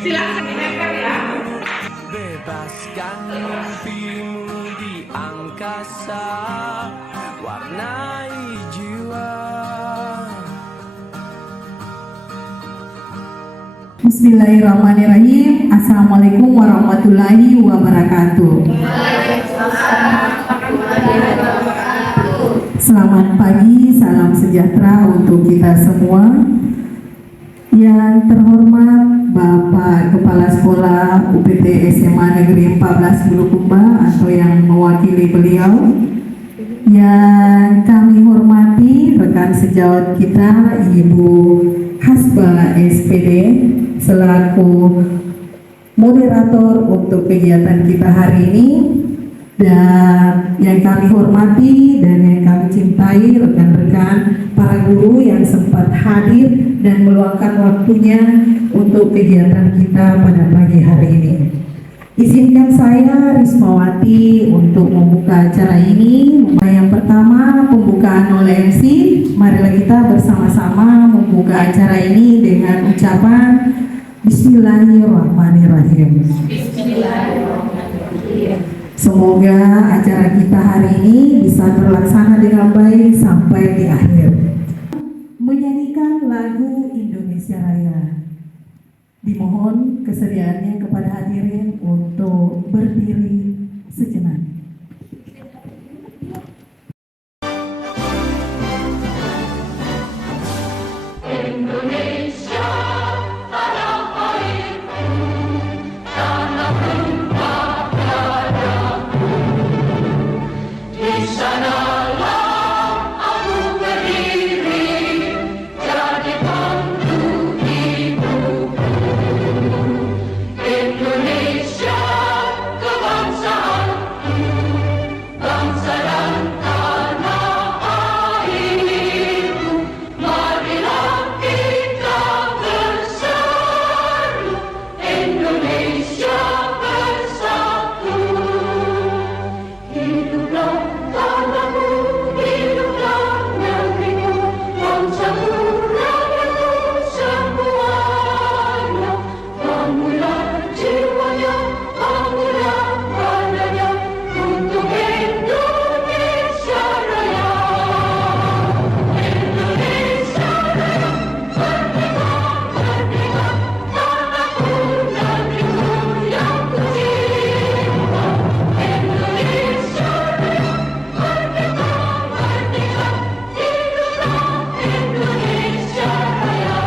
Silahkan dinempel ya. Bebaskan mimpimu di angkasa, warnai jiwa. Bismillahirrahmanirrahim. Assalamualaikum warahmatullahi wabarakatuh. Selamat pagi, salam sejahtera untuk kita semua. Yang terhormat Bapak Kepala Sekolah UPT SMA Negeri 14 Bulukumba atau yang mewakili beliau, yang kami hormati rekan sejawat kita Ibu Hasba SPD selaku moderator untuk kegiatan kita hari ini, dan yang kami hormati dan yang kami cintai rekan-rekan para guru yang sempat hadir dan meluangkan waktunya untuk kegiatan kita pada pagi hari ini. Izinkan saya Rismawati untuk membuka acara ini. Yang pertama pembukaan oleh MC. Marilah kita bersama-sama membuka acara ini dengan ucapan Bismillahirrahmanirrahim. Bismillahirrahmanirrahim. Semoga acara kita hari ini bisa terlaksana dengan baik sampai di akhir. Menyanyikan lagu Indonesia Raya. Dimohon kesediaannya kepada hadirin untuk berdiri sejenak. Indonesia, tanah airku, tanah tumpah darahku. Di sanalah aku berdiri, jadi pangku ibuku. Indonesia, kebangsaanku, bangsa dan tanah airku. Marilah kita berseru, Indonesia bersatu. Hiduplah tanahku, hiduplah negeriku, bangsaku, rakyatku semuanya. Bangunlah jiwanya, bangunlah badannya untuk Indonesia Raya. Indonesia Raya, merdeka, merdeka, tanahku, negeriku yang kucinta. Indonesia Raya, merdeka, merdeka, hiduplah Indonesia Raya.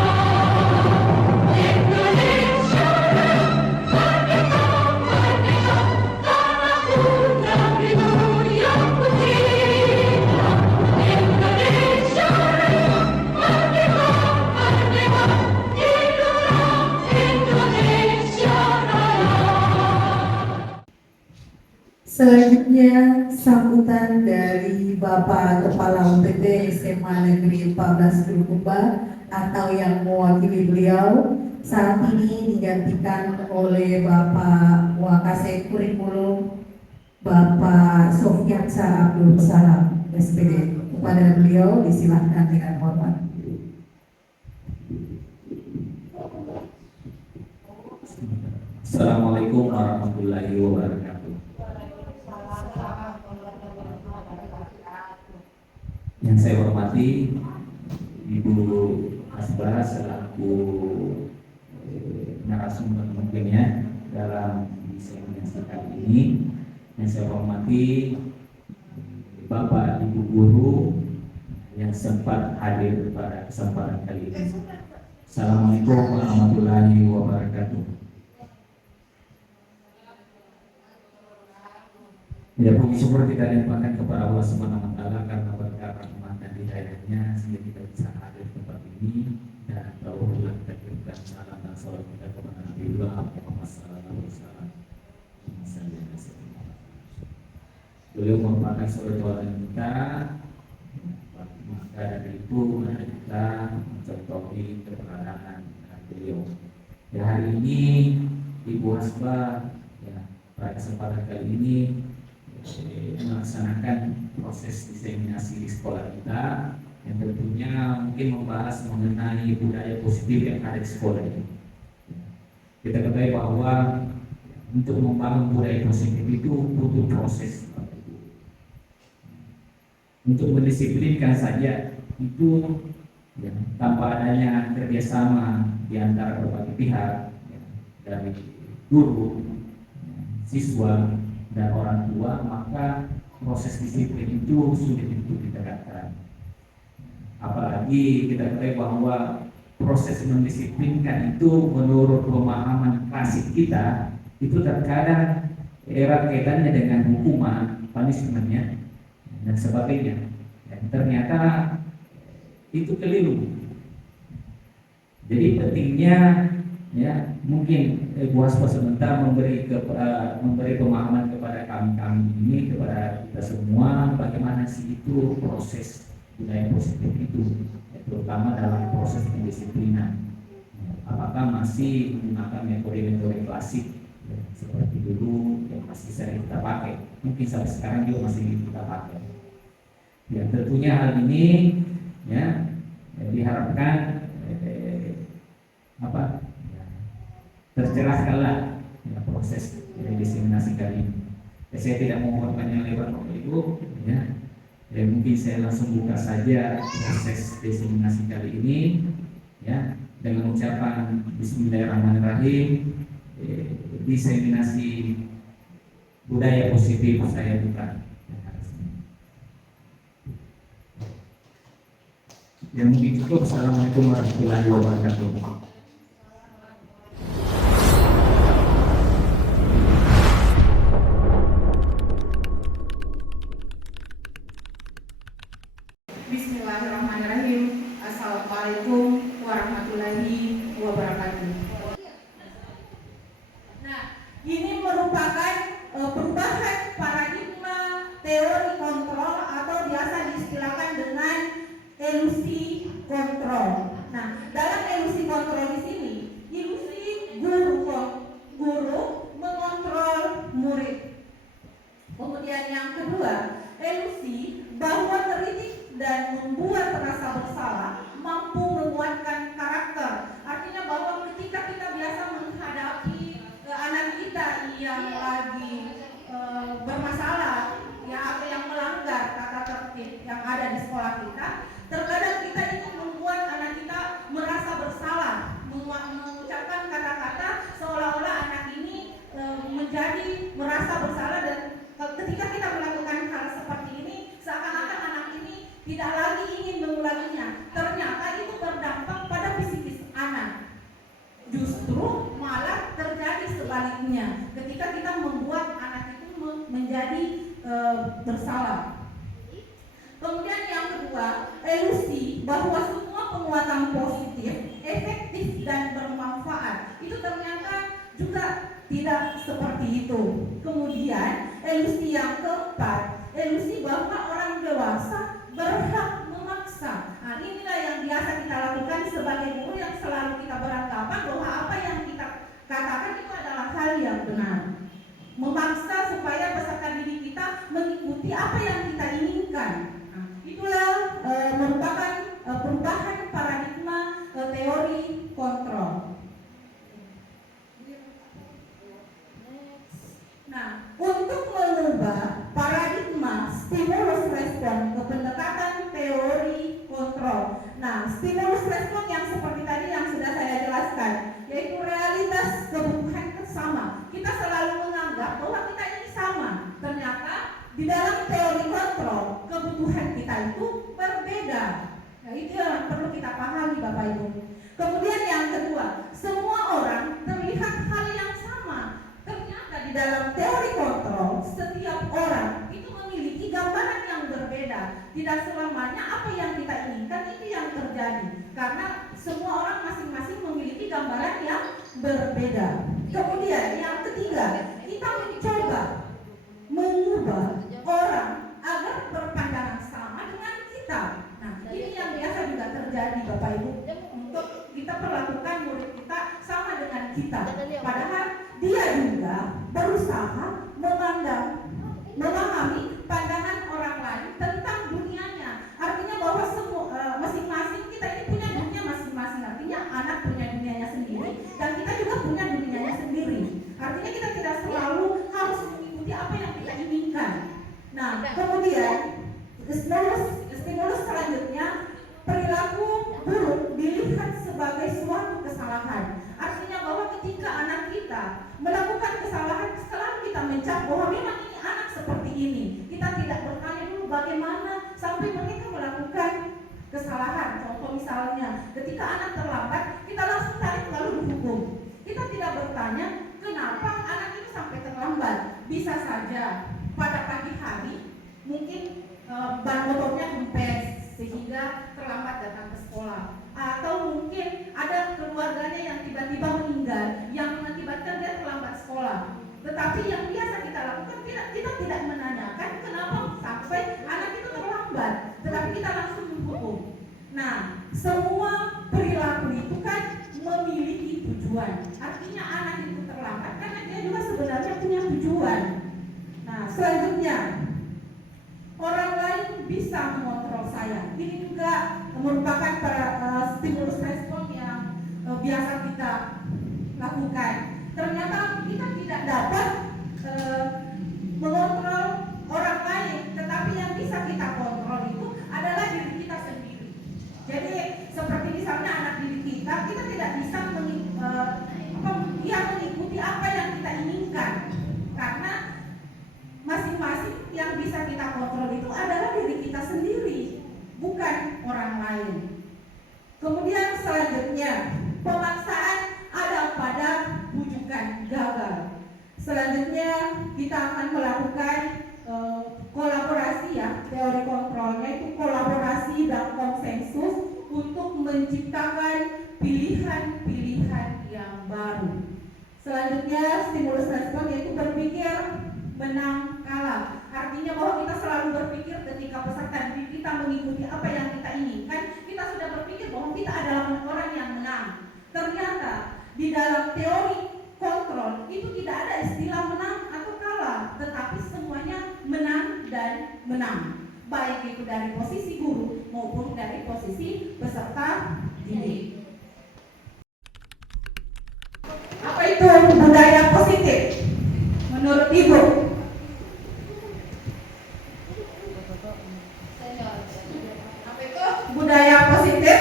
Indonesia Raya, merdeka, merdeka, tanahku, negeriku yang kucinta. Indonesia Raya, merdeka, merdeka, hiduplah Indonesia Raya. Selanjutnya sambutan dari Bapak Kepala UPT SMA Negeri 14 Bulukumba atau yang mewakili beliau saat ini digantikan oleh Bapak Wakasek Kurikulum Bapak Sofyansa Abdul Salam SPD. Kepada beliau disilahkan dengan hormat. Assalamualaikum warahmatullahi wabarakatuh. Yang saya hormati Ibu Hasba selaku narasumber pentingnya dalam seminar kali ini. Yang saya hormati Bapak Ibu Guru yang sempat hadir pada kesempatan kali ini. Assalamualaikum warahmatullahi wabarakatuh. Ya, puji syukur kita limpahkan kepada Allah Subhanahu wa taala karena berkat rahmat dan hidayahnya sehingga kita bisa hadir di tempat ini, dan tauhid dan salam dan salawat kita kepada Nabiullah Muhammad sallallahu alaihi wasallam. Beliau merupakan saudara teladan kita, maka dari itu mari kita mencontohi keberadaan beliau. Ya, hari ini Ibu Hasba ya, pada kesempatan kali ini melaksanakan proses diseminasi di sekolah kita yang tentunya mungkin membahas mengenai budaya positif yang ada di sekolah ini. Kita ketahui bahwa untuk membangun budaya positif itu butuh proses. Untuk mendisiplinkan saja itu ya, tanpa adanya kerjasama di antara berbagai pihak ya, dari guru, ya, siswa dan orang tua, maka proses disiplin itu sulit untuk ditegakkan. Apalagi kita ketahui bahwa proses mendisiplinkan itu menurut pemahaman klasik kita itu terkadang erat kaitannya dengan hukuman, punishmentnya dan sebagainya. Dan ternyata itu keliru. Jadi pentingnya ya mungkin Bu Haspa sebentar memberi pemahaman kepada kami ini, kepada kita semua, bagaimana sih itu proses budaya positif itu, terutama dalam proses pendisiplinan. Apakah masih menggunakan metode-metode klasik ya, seperti dulu yang masih sering kita pakai, mungkin sampai sekarang juga masih kita pakai. Ya tentunya hal ini ya diharapkan tercerahkanlah ya, proses diseminasi kali ini. Saya tidak mau berpanjang lebar Bapak Ibu ya. Mungkin saya langsung buka saja proses diseminasi kali ini ya dengan ucapan Bismillahirrahmanirrahim. Diseminasi budaya positif saya buka. Yang mungkin cukup. Assalamualaikum warahmatullahi wabarakatuh. Bismillahirrahmanirrahim. Assalamualaikum warahmatullahi wabarakatuh. Nah, ini merupakan perubahan paradigma teori kontrol atau biasa diistilahkan dengan ilusi kontrol. Nah, dalam ilusi kontrol di sini, ilusi guru mengontrol murid. Kemudian yang kedua, ilusi bahwa kritik dan membuat rasa bersalah mampu menguatkan karakter. Artinya bahwa ketika kita biasa menghadapi anak kita yang lagi bermasalah, ya atau yang melanggar tata tertib yang ada di sekolah kita, terkadang kita ingin membuat anak kita merasa bersalah, mengucapkan kata-kata seolah-olah anak ini menjadi merasa bersalah, dan ketika kita melakukan hal seperti ini seakan-akan anak ini tidak lagi ingin mengulanginya. Ternyata itu berdampak pada psikis anak. Justru malah terjadi sebaliknya ketika kita membuat anak itu menjadi bersalah. Kemudian yang kedua, ilusi bahwa semua penguatan positif, efektif dan bermanfaat. Itu ternyata juga tidak seperti itu. Kemudian ilusi yang keempat, ilusi bahwa orang dewasa berhak memaksa. Nah, inilah yang biasa kita lakukan sebagai guru, yang selalu kita beranggapan bahwa apa yang kita katakan itu adalah hal yang benar. Memaksa supaya peserta didik kita mengikuti apa yang kita inginkan. Nah, itulah merupakan perubahan paradigma teori kontrol. Nah, untuk mengubah paradigma stimulus respon ke pendekatan teori kontrol. Nah, stimulus respon yang seperti tadi yang sudah saya jelaskan, yaitu realitas kebutuhan sama. Kita selalu menganggap bahwa kita ini sama. Ternyata di dalam teori kontrol kebutuhan kita itu berbeda. Nah, itu yang perlu kita pahami Bapak Ibu. Kemudian yang kedua, semua orang terlihat hal yang sama. Ternyata di dalam teori kontrol setiap orang itu memiliki gambaran yang berbeda. Tidak selamanya apa yang kita inginkan itu yang terjadi, karena semua orang masing-masing memiliki gambaran yang berbeda. Kemudian yang ketiga, kita mencoba mengubah orang agar berpandangan sama dengan kita. Nah, ini yang biasa juga terjadi Bapak Ibu, untuk kita perlakukan murid kita sama dengan kita, padahal dia juga berusaha memahami pandangan orang lain tentang dunianya. Artinya bahwa masing-masing kita ini punya dunia masing-masing. Artinya anak punya dunianya sendiri dan kita juga punya dunia Nah, kemudian stimulus selanjutnya, perilaku buruk dilihat sebagai suatu kesalahan. Artinya bahwa ketika anak kita melakukan kesalahan, setelah kita mencap bahwa memang ini anak seperti ini, kita tidak bertanya dulu bagaimana sampai mereka melakukan kesalahan. Contoh misalnya, ketika anak terlambat, kita langsung tarik lalu dihukum. Kita tidak bertanya kenapa anak ini sampai terlambat. Bisa saja pada pagi hari mungkin ban motornya kempes sehingga terlambat datang ke sekolah, atau mungkin ada keluarganya yang tiba-tiba meninggal yang mengakibatkan dia terlambat sekolah. Tetapi yang biasa kita lakukan, kita tidak menanyakan kenapa sampai anak itu terlambat, tetapi kita langsung menghukum. Nah, semua perilaku itu kan memiliki tujuan. Artinya anak itu terlambat karena dia juga sebenarnya punya tujuan. Nah, selanjutnya, orang lain bisa mengontrol saya. Ini juga merupakan stimulus respon yang biasa kita lakukan. Ternyata kita tidak dapat mengontrol orang lain, tetapi yang bisa kita kontrol itu adalah diri kita sendiri. Jadi seperti misalnya anak diri kita tidak bisa mengikuti apa yang kita inginkan, karena masing-masing yang bisa kita kontrol itu adalah diri kita sendiri, bukan orang lain. Kemudian selanjutnya, pemaksaan ada pada bujukan gagal. Selanjutnya kita akan melakukan kolaborasi, ya, teori kontrolnya itu kolaborasi dan konsensus untuk menciptakan pilihan-pilihan yang baru. Selanjutnya stimulus respon yaitu berpikir menang kalah. Artinya bahwa kita selalu berpikir ketika peserta didik kita mengikuti apa yang kita inginkan, kita sudah berpikir bahwa kita adalah orang yang menang. Ternyata di dalam teori kontrol itu tidak ada istilah menang atau kalah, tetapi semuanya menang dan menang, baik itu dari posisi guru maupun dari posisi peserta didik. Apa itu budaya positif menurut Ibu? Apa itu budaya positif?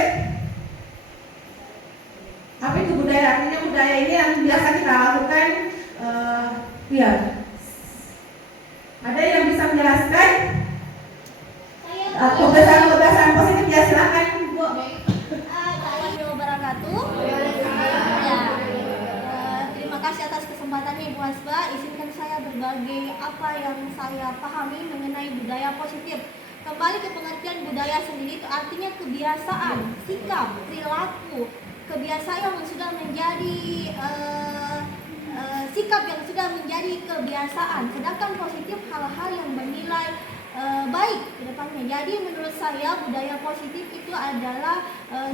Apa itu budaya? Artinya budaya ini yang biasa kita lakukan. Ya, ada yang bisa menjelaskan kebiasaan positif? Ya, silakan Bu. Assalamualaikum wabarakatuh. Ya, terima kasih atas kesempatannya Ibu Hasba. Izinkan saya berbagi apa yang saya pahami mengenai budaya positif. Kembali ke pengertian budaya sendiri, itu artinya kebiasaan, sikap, perilaku, kebiasaan yang sudah menjadi sikap yang sudah menjadi kebiasaan. Sedangkan positif hal-hal yang bernilai baik ke depannya. Jadi menurut saya budaya positif itu adalah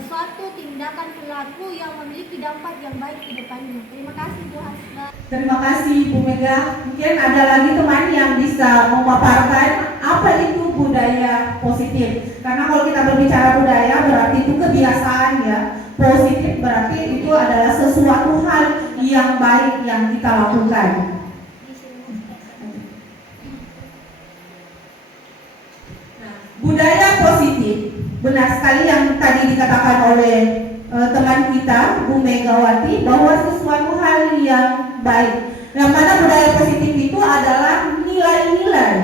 suatu tindakan perilaku yang memiliki dampak yang baik ke depannya. Terima kasih Bu Hasba. Terima kasih Bu Mega. Mungkin ada lagi teman yang bisa memaparkan apa itu budaya positif. Karena kalau kita berbicara budaya berarti itu kebiasaan, ya. Positif berarti itu adalah sesuatu hal yang baik yang kita lakukan. Budaya positif, benar sekali yang tadi dikatakan oleh teman kita Bu Megawati, bahwa sesuatu hal yang baik. Yang mana budaya positif itu adalah nilai-nilai,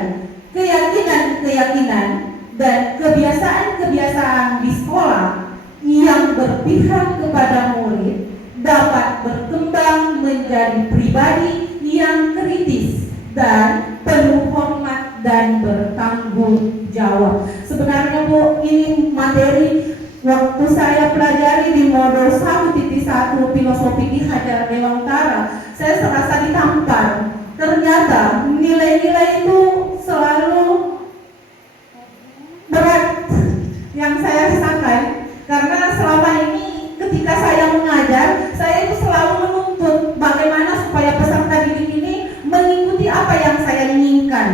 keyakinan-keyakinan, dan kebiasaan-kebiasaan di sekolah yang berpihak kepada murid dapat berkembang menjadi pribadi yang kritis dan penuh hormat dan bertanggung jawab. Sebenarnya Bu, ini materi waktu saya pelajari di modul 1.1 filosofi Ki Hajar Dewantara, saya serasa ditampar. Ternyata nilai-nilai itu selalu berat yang saya rasakan, karena selama ini ketika saya mengajar, saya itu selalu menuntut bagaimana supaya peserta didik ini mengikuti apa yang saya inginkan.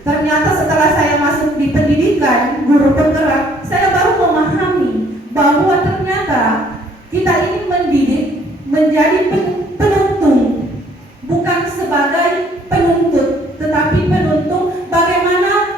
Ternyata setelah saya masuk di pendidikan guru penggerak, saya baru memahami bahwa ternyata kita ini mendidik menjadi penuntung, bukan sebagai penuntut, tetapi penuntut bagaimana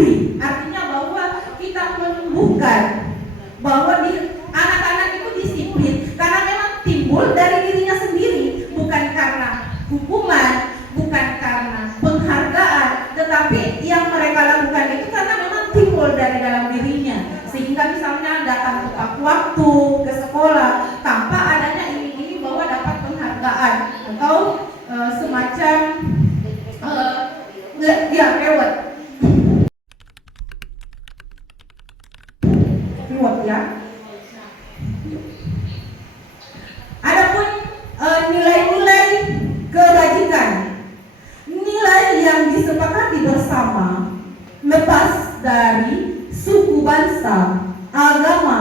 mandiri, artinya bahwa kita menumbuhkan bahwa anak-anak itu disiplin karena memang timbul dari dirinya sendiri, bukan karena hukuman, bukan karena penghargaan, tetapi yang mereka lakukan itu karena memang timbul dari dalam dirinya, sehingga misalnya datang tepat waktu ke sekolah tanpa adanya ini bahwa dapat penghargaan atau semacam reward ya. Adapun nilai-nilai kebajikan, nilai yang disepakati bersama lepas dari suku bangsa, agama,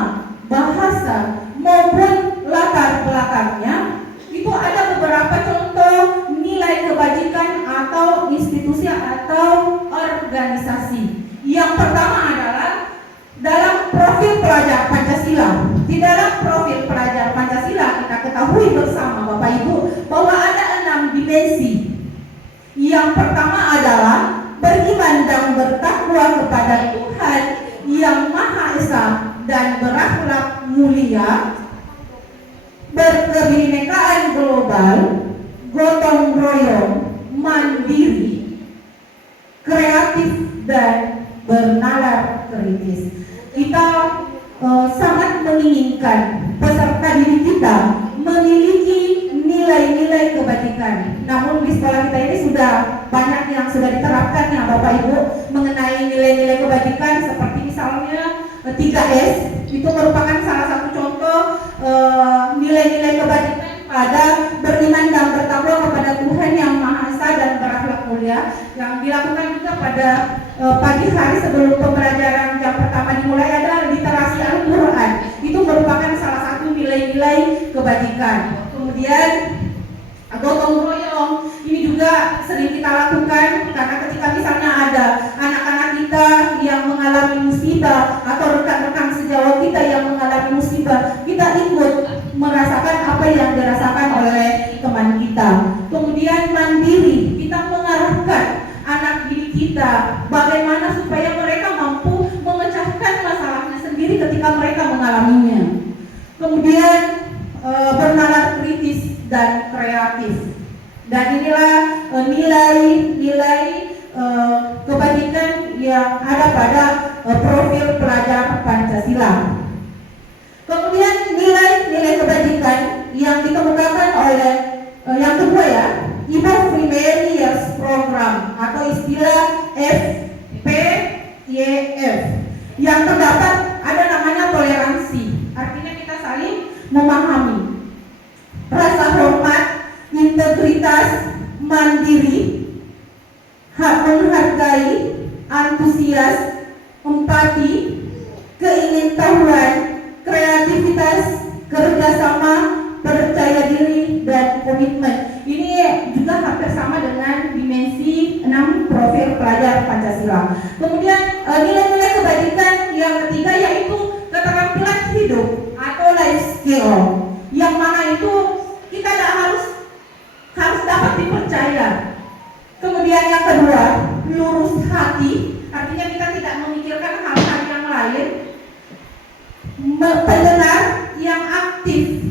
bahasa maupun latar belakangnya, itu ada beberapa contoh nilai kebajikan atau institusi atau organisasi. Yang pertama adalah dalam profil pelajar Pancasila. Di dalam profil pelajar Pancasila kita ketahui bersama Bapak Ibu bahwa ada 6 dimensi. Yang pertama adalah beriman dan bertakwa kepada Tuhan yang Maha Esa dan berakhlak mulia, berkebinekaan global, gotong royong, mandiri, kreatif dan bernalar kritis. Kita sangat menginginkan peserta didik kita memiliki nilai-nilai kebajikan. Namun di sekolah kita ini sudah banyak yang sudah diterapkan ya Bapak Ibu mengenai nilai-nilai kebajikan, seperti misalnya 3S itu merupakan salah satu contoh nilai-nilai kebajikan pada beriman dan bertakwa kepada Tuhan yang Maha Esa dan berakhlak mulia, yang dilakukan juga pada pagi hari sebelum pembelajaran jam pertama dimulai ada literasi Al-Quran. Itu merupakan salah satu nilai-nilai kebajikan. Kemudian gotong royong ini juga sering kita lakukan karena ketika misalnya ada anak-anak kita yang mengalami musibah atau rekan-rekan sejawat kita yang mengalami musibah, kita ikut merasakan apa yang dirasakan oleh teman kita. Kemudian mandiri, kita mengarahkan anak didik kita bagaimana supaya mereka mampu memecahkan masalahnya sendiri ketika mereka mengalaminya. Kemudian bernalar kritis dan kreatif. Dan inilah nilai-nilai kebajikan yang ada pada profil pelajar Pancasila. Kemudian nilai-nilai kebajikan yang dikemukakan oleh yang kedua ya, Ibu Primary Years Program atau istilah FPYF, yang terdapat ada namanya toleransi, artinya kita saling memahami, rasa hormat, integritas, mandiri, hak menghargai, antusias, empati, keingintahuan, kreativitas, kerjasama, percaya diri, dan komitmen. Ini juga hampir sama dengan dimensi 6 profil pelajar Pancasila. Kemudian nilai-nilai kebajikan yang ketiga yaitu keterampilan hidup atau life skill, yang mana itu kita harus dapat dipercaya. Kemudian yang kedua, lurus hati, artinya kita tidak memikirkan hal-hal yang lain. Pendengar yang aktif,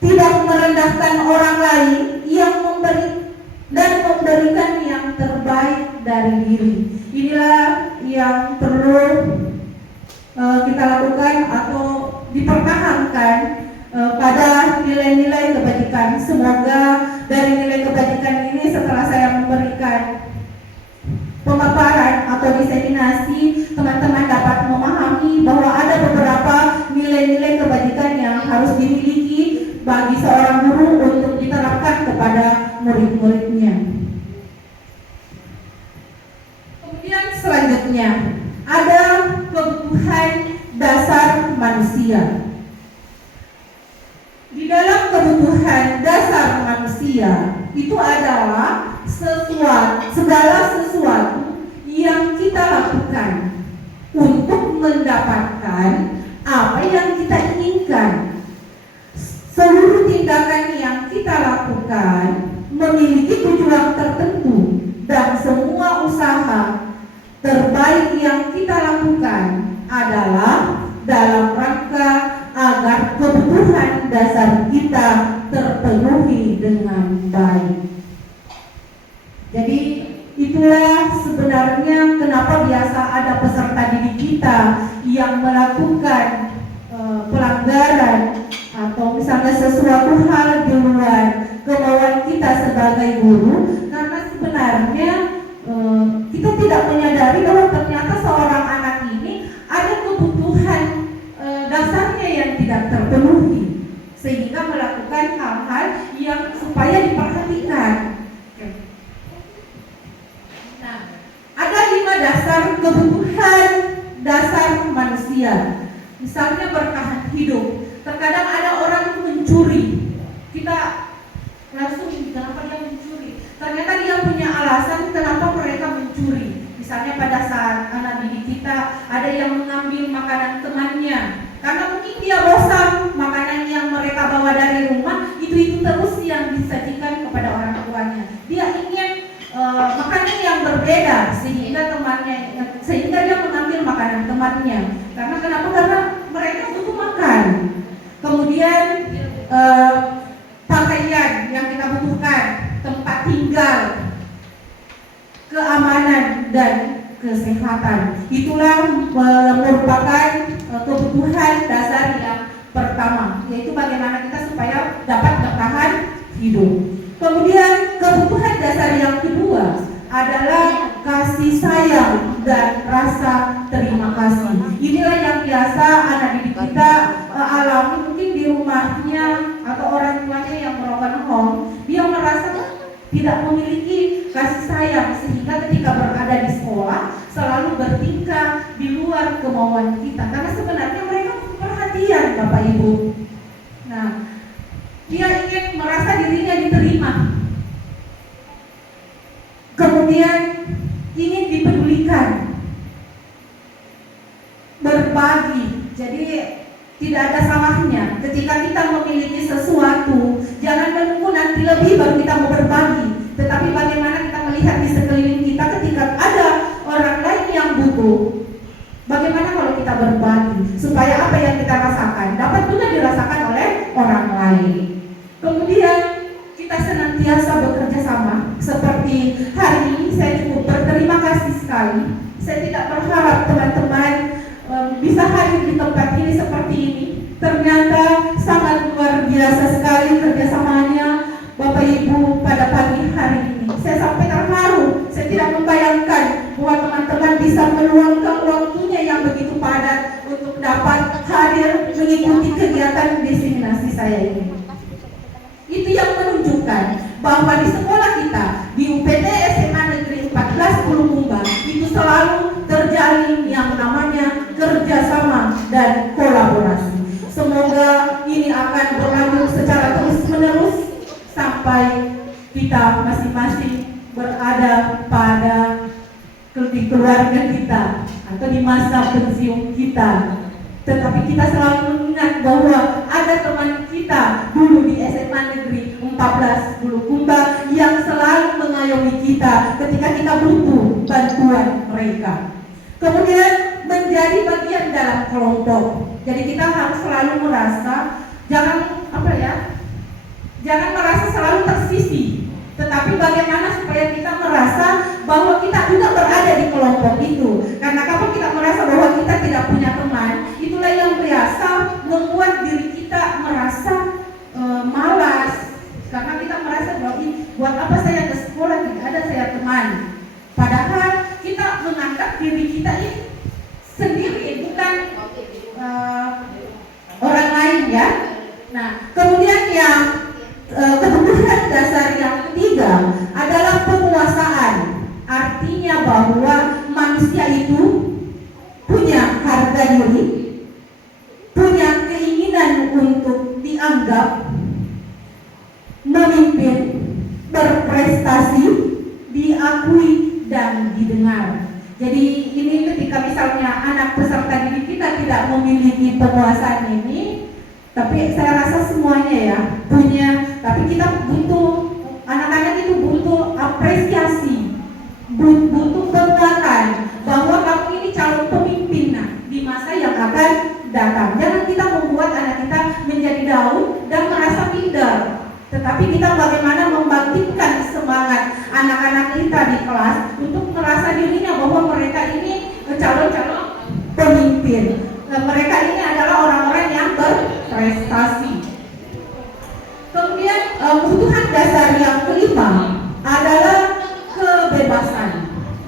tidak merendahkan orang lain, yang memberikan yang terbaik dari diri. Inilah yang perlu kita lakukan atau dipertahankan pada nilai-nilai kebajikan. Semoga dari nilai kebajikan ini setelah saya memberikan pemaparan atau diseminasi, teman-teman dapat memahami bahwa ada beberapa nilai-nilai kebajikan yang harus dimiliki bagi seorang guru untuk diterapkan kepada murid-muridnya. Kemudian selanjutnya ada kebutuhan dasar manusia. Di dalam kebutuhan dasar manusia itu adalah segala sesuatu yang kita lakukan untuk mendapatkan apa yang kita inginkan. Seluruh tindakan yang kita lakukan memiliki tujuan tertentu dan semua usaha adalah dalam rangka agar kebutuhan dasar kita terpenuhi dengan baik. Jadi itulah sebenarnya kenapa biasa ada peserta didik kita yang melakukan pelanggaran atau misalnya sesuatu hal di luar kemauan kita sebagai guru, karena sebenarnya kita tidak menyadari bahwa ternyata seorang anak ini ada kebutuhan dasarnya yang tidak terpenuhi, sehingga melakukan hal-hal yang supaya diperhatikan. Nah, ada 5 dasar kebutuhan dasar manusia. Misalnya bertahan hidup. Terkadang ada orang yang mencuri. Kita langsung, kenapa dia mencuri? Ternyata dia punya alasan kenapa mereka mencuri. Misalnya pada saat anak didik kita ada yang mengambil makanan temannya, karena mungkin dia bosan makanan yang mereka bawa dari rumah itu terus yang disajikan kepada orang tuanya. Dia ingin makanan yang berbeda sehingga dia mengambil makanan temannya. Karena kenapa? Karena mereka butuh makan. Kemudian pakaian yang kita butuhkan, tempat tinggal, keamanan dan kesehatan. Itulah merupakan kebutuhan dasar yang pertama, yaitu bagaimana kita supaya dapat bertahan hidup. Kemudian kebutuhan dasar yang kedua adalah kasih sayang dan rasa terima kasih. Inilah yang biasa anak didik kita alami mungkin di rumahnya atau orang tuanya yang broken home. Dia merasa tidak memiliki kasih sayang sehingga ketika berada di sekolah selalu bertingkah di luar kemauan kita. Karena sebenarnya mereka butuh perhatian, Bapak Ibu. Nah, dia ingin merasa dirinya diterima. Kemudian ingin dipedulikan, berbagi. Jadi tidak ada salahnya ketika kita memiliki sesuatu, jangan menunggu nanti lebih baru kita mau berbagi. Tetapi bagaimana kita melihat di sekeliling kita ketika ada orang lain yang butuh, bagaimana kalau kita berbagi supaya apa yang kita rasakan dapat juga dirasakan oleh orang lain. Kemudian kita senantiasa bekerja sama. Seperti hari ini saya cukup berterima kasih sekali. Saya tidak berharap teman-teman bisa hadir di tempat ini seperti ini. Ternyata sangat luar biasa sekali kerjasamanya Bapak Ibu pada pagi hari ini. Saya sampai terharu. Saya tidak membayangkan bahwa teman-teman bisa meluangkan waktunya yang begitu padat untuk dapat hadir mengikuti kegiatan diseminasi saya ini. Itu yang menunjukkan bahwa di sekolah kita, di UPT SMA Negeri 14 Bulukumba, itu selalu terjalin yang namanya kerjasama dan kolaborasi. Semoga ini akan berlanjut secara terus-menerus sampai kita masing-masing berada pada di keluarga kita atau di masa pensiun kita. Tetapi kita selalu mengingat bahwa ada teman kita dulu di SMA Negeri 14 Bulukumba yang selalu mengayomi kita ketika kita butuh bantuan mereka. Kemudian menjadi bagian dalam kelompok. Jadi kita harus selalu merasa jangan merasa selalu tersisih, tetapi bagaimana supaya kita merasa bahwa kita juga berada di kelompok itu. Karena kalau kita merasa bahwa kita tidak punya teman, itulah yang biasa membuat diri kita merasa malas. Karena kita merasa bahwa buat apa saya ke sekolah, tidak ada saya teman. Padahal kita menganggap diri kita ini sendiri, bukan orang lain ya. Nah, kemudian yang kebutuhan dasar yang ketiga adalah penguasaan. Artinya bahwa manusia itu punya harga diri, punya keinginan untuk dianggap, memimpin, berprestasi, diakui dan didengar. Jadi ini ketika misalnya anak peserta didik kita tidak memiliki penguasaan ini, tapi saya rasa semuanya ya punya, tapi kita butuh, anak-anak itu butuh apresiasi, butuh penguatan bahwa kamu ini calon pemimpin di masa yang untuk merasa dirinya bahwa mereka ini calon-calon pemimpin. Mereka ini adalah orang-orang yang berprestasi. Kemudian kebutuhan dasar yang kelima adalah kebebasan.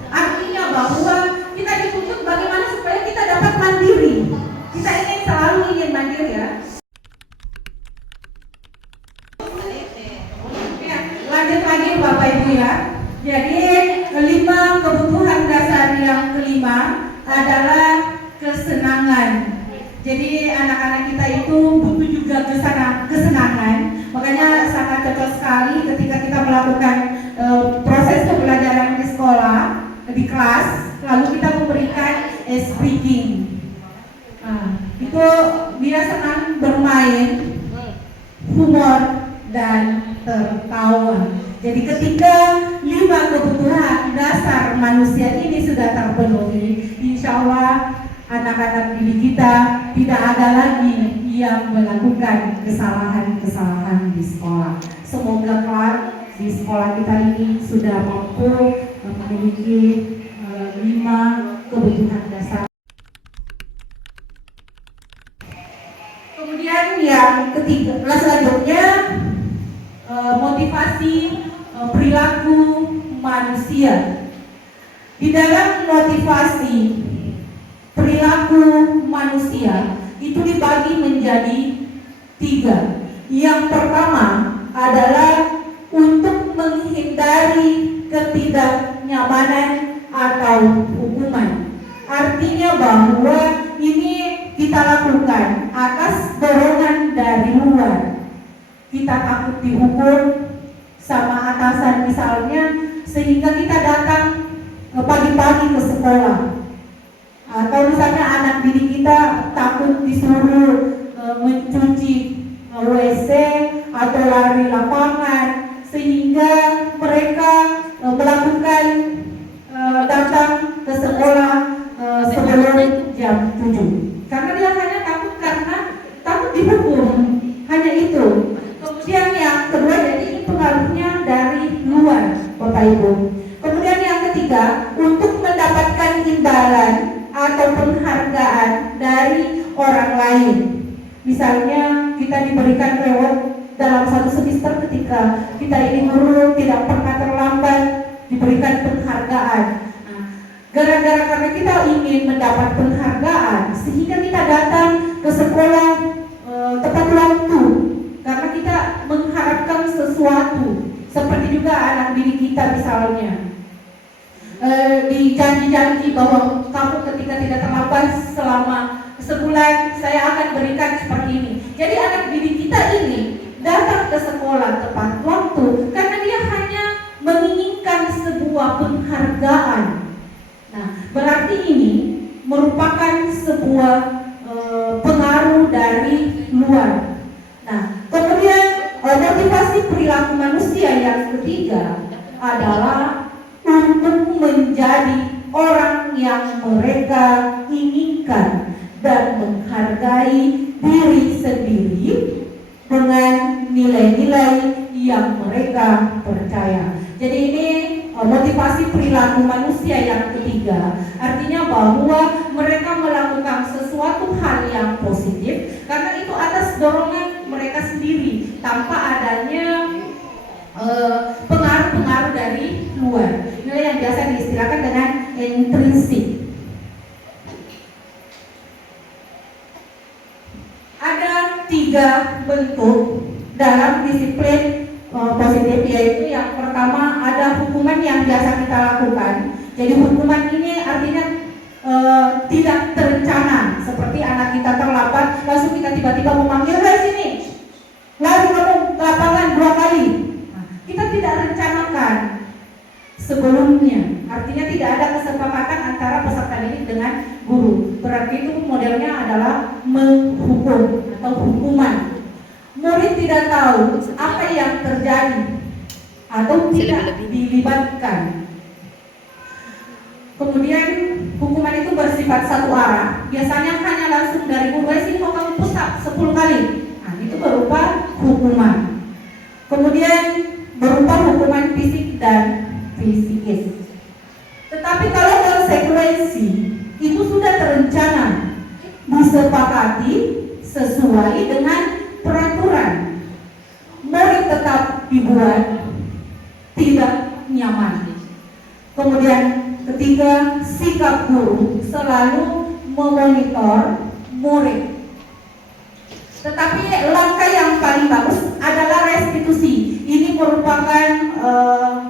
Artinya bahwa kita dituntut bagaimana supaya kita dapat mandiri. Kita selalu ingin mandiri ya. Lanjut lagi Bapak Ibu ya. Jadi kelima kebutuhan dasar yang kelima adalah kesenangan. Jadi anak-anak kita itu butuh juga kesenangan. Makanya sangat cocok sekali ketika kita melakukan proses pembelajaran di sekolah, di kelas, lalu kita memberikan speaking. Nah, itu dia senang bermain, humor dan tertawa. Jadi ketika 5 kebutuhan dasar manusia ini sudah terpenuhi, insya Allah anak-anak didik kita tidak ada lagi yang melakukan kesalahan-kesalahan di sekolah. Semoga kelak di sekolah kita ini sudah mampu memiliki 5 kebutuhan dasar. Kemudian yang ketiga, selanjutnya motivasi perilaku manusia. Di dalam motivasi perilaku manusia itu dibagi menjadi 3. Yang pertama adalah untuk menghindari ketidaknyamanan atau hukuman. Artinya bahwa ini kita lakukan atas dorongan dari luar. Kita takut dihukum sama atasan misalnya, sehingga kita datang pagi-pagi ke sekolah. Atau misalnya anak didik kita takut disuruh mencuci WC atau lari lapangan, sehingga mereka melakukan datang ke sekolah sebelum jam 7. Karena dia hanya takut dihukum, hanya itu. Kemudian yang kedua, jadi pengaruhnya dari luar, Bapak Ibu. Kemudian yang ketiga, untuk mendapatkan imbalan atau penghargaan dari orang lain. Misalnya kita diberikan reward dalam satu semester ketika kita ini guru tidak pernah terlambat, diberikan penghargaan. Gara-gara karena kita ingin mendapat penghargaan, sehingga kita datang ke sekolah tepat waktu, karena kita mengharapkan sesuatu. Seperti juga anak didik kita misalnya dijanji-janji bahwa kamu ketika tidak terlambat selama sebulan saya akan berikan seperti ini. Jadi anak didik kita ini datang ke sekolah tepat waktu karena dia hanya menginginkan sebuah penghargaan. Nah, berarti ini merupakan sebuah pengaruh dari luar. Nah, kemudian motivasi perilaku manusia yang ketiga adalah untuk menjadi orang yang mereka inginkan dan menghargai diri sendiri dengan nilai-nilai yang mereka percaya. Jadi ini motivasi perilaku manusia yang ketiga, artinya bahwa mereka melakukan sesuatu hal yang positif karena itu atas dorongan mereka sendiri tanpa adanya pengaruh-pengaruh dari luar. Nilai yang biasa diistilahkan dengan intrinsik. Ada 3 bentuk dalam disiplin positif, yaitu yang pertama ada hukuman yang biasa kita lakukan. Jadi hukuman ini artinya tidak terencana, seperti anak kita terlambat langsung kita tiba-tiba memanggil, "Hei sini, lari kamu ke lapangan 2 kali." Nah, kita tidak rencanakan sebelumnya, artinya tidak ada kesepakatan antara peserta didik dengan guru. Berarti itu modelnya adalah menghukum atau hukuman. Murid tidak tahu apa yang terjadi atau tidak dilibatkan. Kemudian hukuman itu bersifat satu arah, biasanya hanya langsung dari guru, "Sini mau kamu pusat 10 kali." Nah, itu berupa hukuman. Kemudian berupa hukuman fisik dan psikis. disepakati sesuai dengan peraturan. Murid tetap dibuat tidak nyaman. Kemudian ketiga, sikap guru selalu memonitor murid. Tetapi langkah yang paling bagus adalah restitusi. Ini merupakan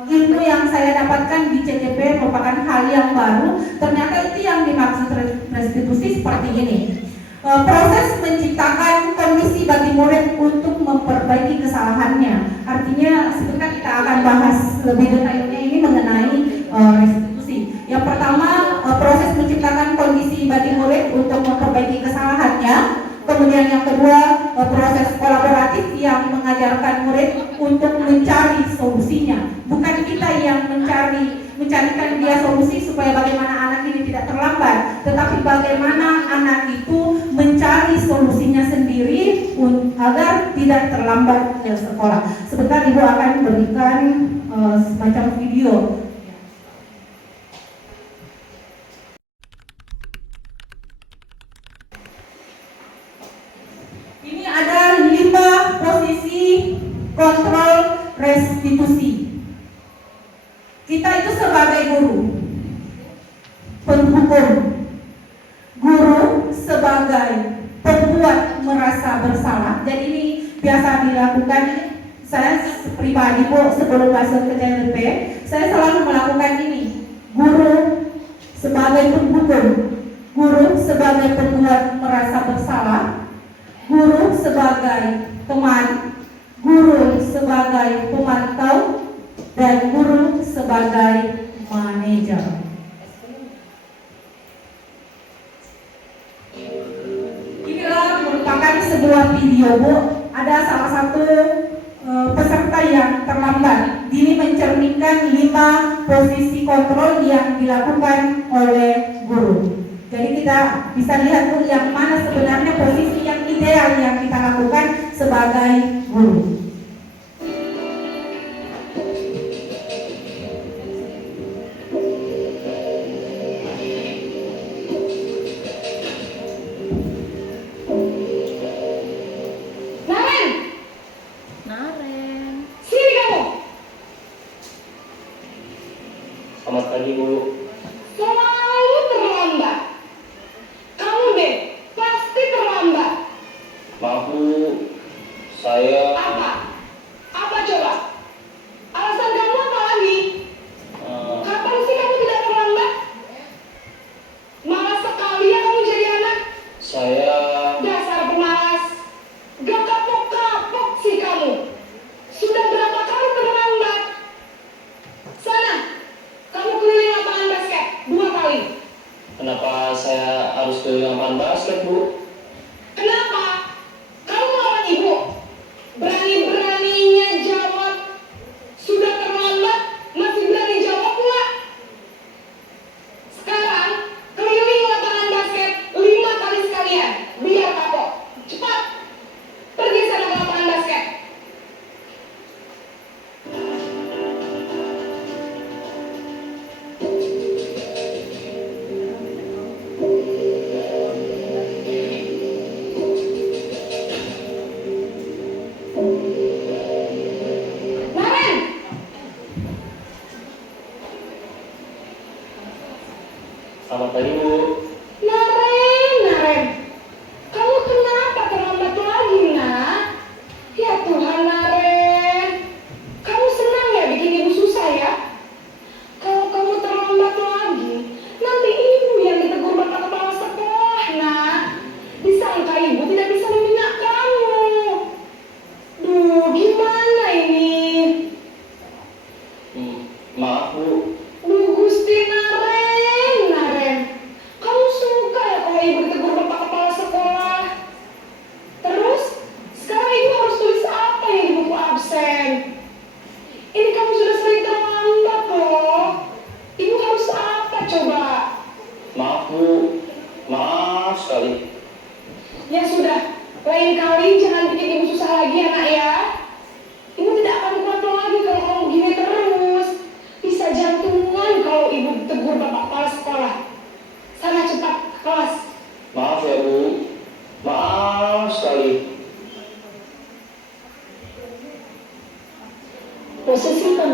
ilmu yang saya dapatkan di CCP, merupakan hal yang baru. Ternyata itu yang dimaksud restitusi seperti ini. Proses menciptakan kondisi bagi murid untuk memperbaiki kesalahannya. Artinya sebentar kita akan bahas lebih detailnya ini mengenai restitusi. Yang pertama, proses menciptakan kondisi bagi murid untuk memperbaiki kesalahannya. Kemudian yang kedua, proses kolaboratif yang mengajarkan murid untuk mencari solusinya. Bukan kita yang mencarikan dia solusi supaya bagaimana anak ini tidak terlambat, tetapi bagaimana anak itu mencari solusinya sendiri agar tidak terlambat ke sekolah. Sebentar Ibu akan berikan semacam video. Ini ada 5 posisi kontrol restitusi. Kita itu sebagai guru, penghukum, guru sebagai pembuat merasa bersalah. Dan ini biasa dilakukan. Saya pribadi sebelum masuk ke CLP, saya selalu melakukan ini. Guru sebagai penghukum, guru sebagai pembuat merasa bersalah, guru sebagai teman, guru sebagai pemantau, dan guru sebagai manajer. Inilah merupakan sebuah video, Bu. Ada salah satu peserta yang terlambat. Ini mencerminkan 5 posisi kontrol yang dilakukan oleh guru. Jadi kita bisa lihat, Bu, yang mana sebenarnya posisi yang ideal yang kita lakukan sebagai guru. Selamat pagi, Bu. Selalu terlambat. Kamu deh, pasti terlambat. Maaf, Bu. Saya... Apa? Apa coba? Alasan kamu apa lagi? Kapan sih kamu tidak terlambat? Malas sekali ya kamu jadi anak. Saya... Dasar pemalas. Gak kapok-kapok sih kamu. Sudah berapa kali terlambat? Sana, kamu keliling lapangan basket 2 kali. Kenapa saya harus keliling lapangan basket, Bu? Kenapa? Kamu melawan ibu? Berani-beraninya jawab. Sudah terlambat, masih berani jawab nggak? Sekarang, keliling lapangan basket 5 kali sekalian. Biar kapok. Cepat. Pergi sana ke lapangan basket. Naren! Selamat pagi, Bu. Naren, kamu kenapa terlambat lagi, nak? Ya Tuhan, Naren, kamu senang ya bikin ibu susah ya? Kalau kamu terlambat lagi, nanti ibu yang ditegur bapak kepala sekolah, nak. Disangka ibu tidak bisa membina kamu. Duh, gimana ini? Maaf, Bu. Duh, Gusti Naren, kamu suka ya kalau ibu ditegur bapak kepala sekolah? Terus, sekarang ibu harus tulis apa yang di buku absen? Ini kamu sudah sering terlambat loh. Ibu harus apa coba? Maaf, Bu. Maaf sekali. Ya sudah, lain kali jangan bikin ibu susah lagi ya, nak ya. Ibu tidak akan kuat lagi kalau kamu gini terus. Bisa jantungan kalau ibu ditegur bapak kepala sekolah. Sana cepat ke kelas. Maaf ya, Bu.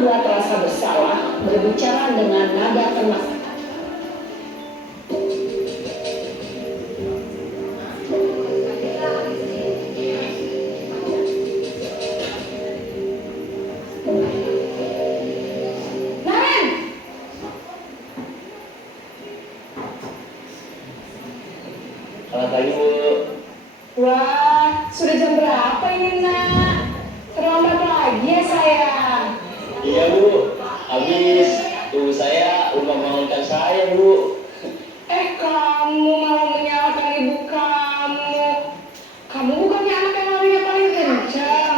membuat rasa bersalah berbicara dengan nada tenang. Naren! Selamat pagi, Bu. Wah, sudah jam berapa ini, Nak? Terlambat lagi ya, sayang. Iya, Bu. Habis ibu saya lupa bangunkan saya, Bu. Kamu malah menyalahkan ibu kamu. Kamu bukannya anak yang larinya paling kencang.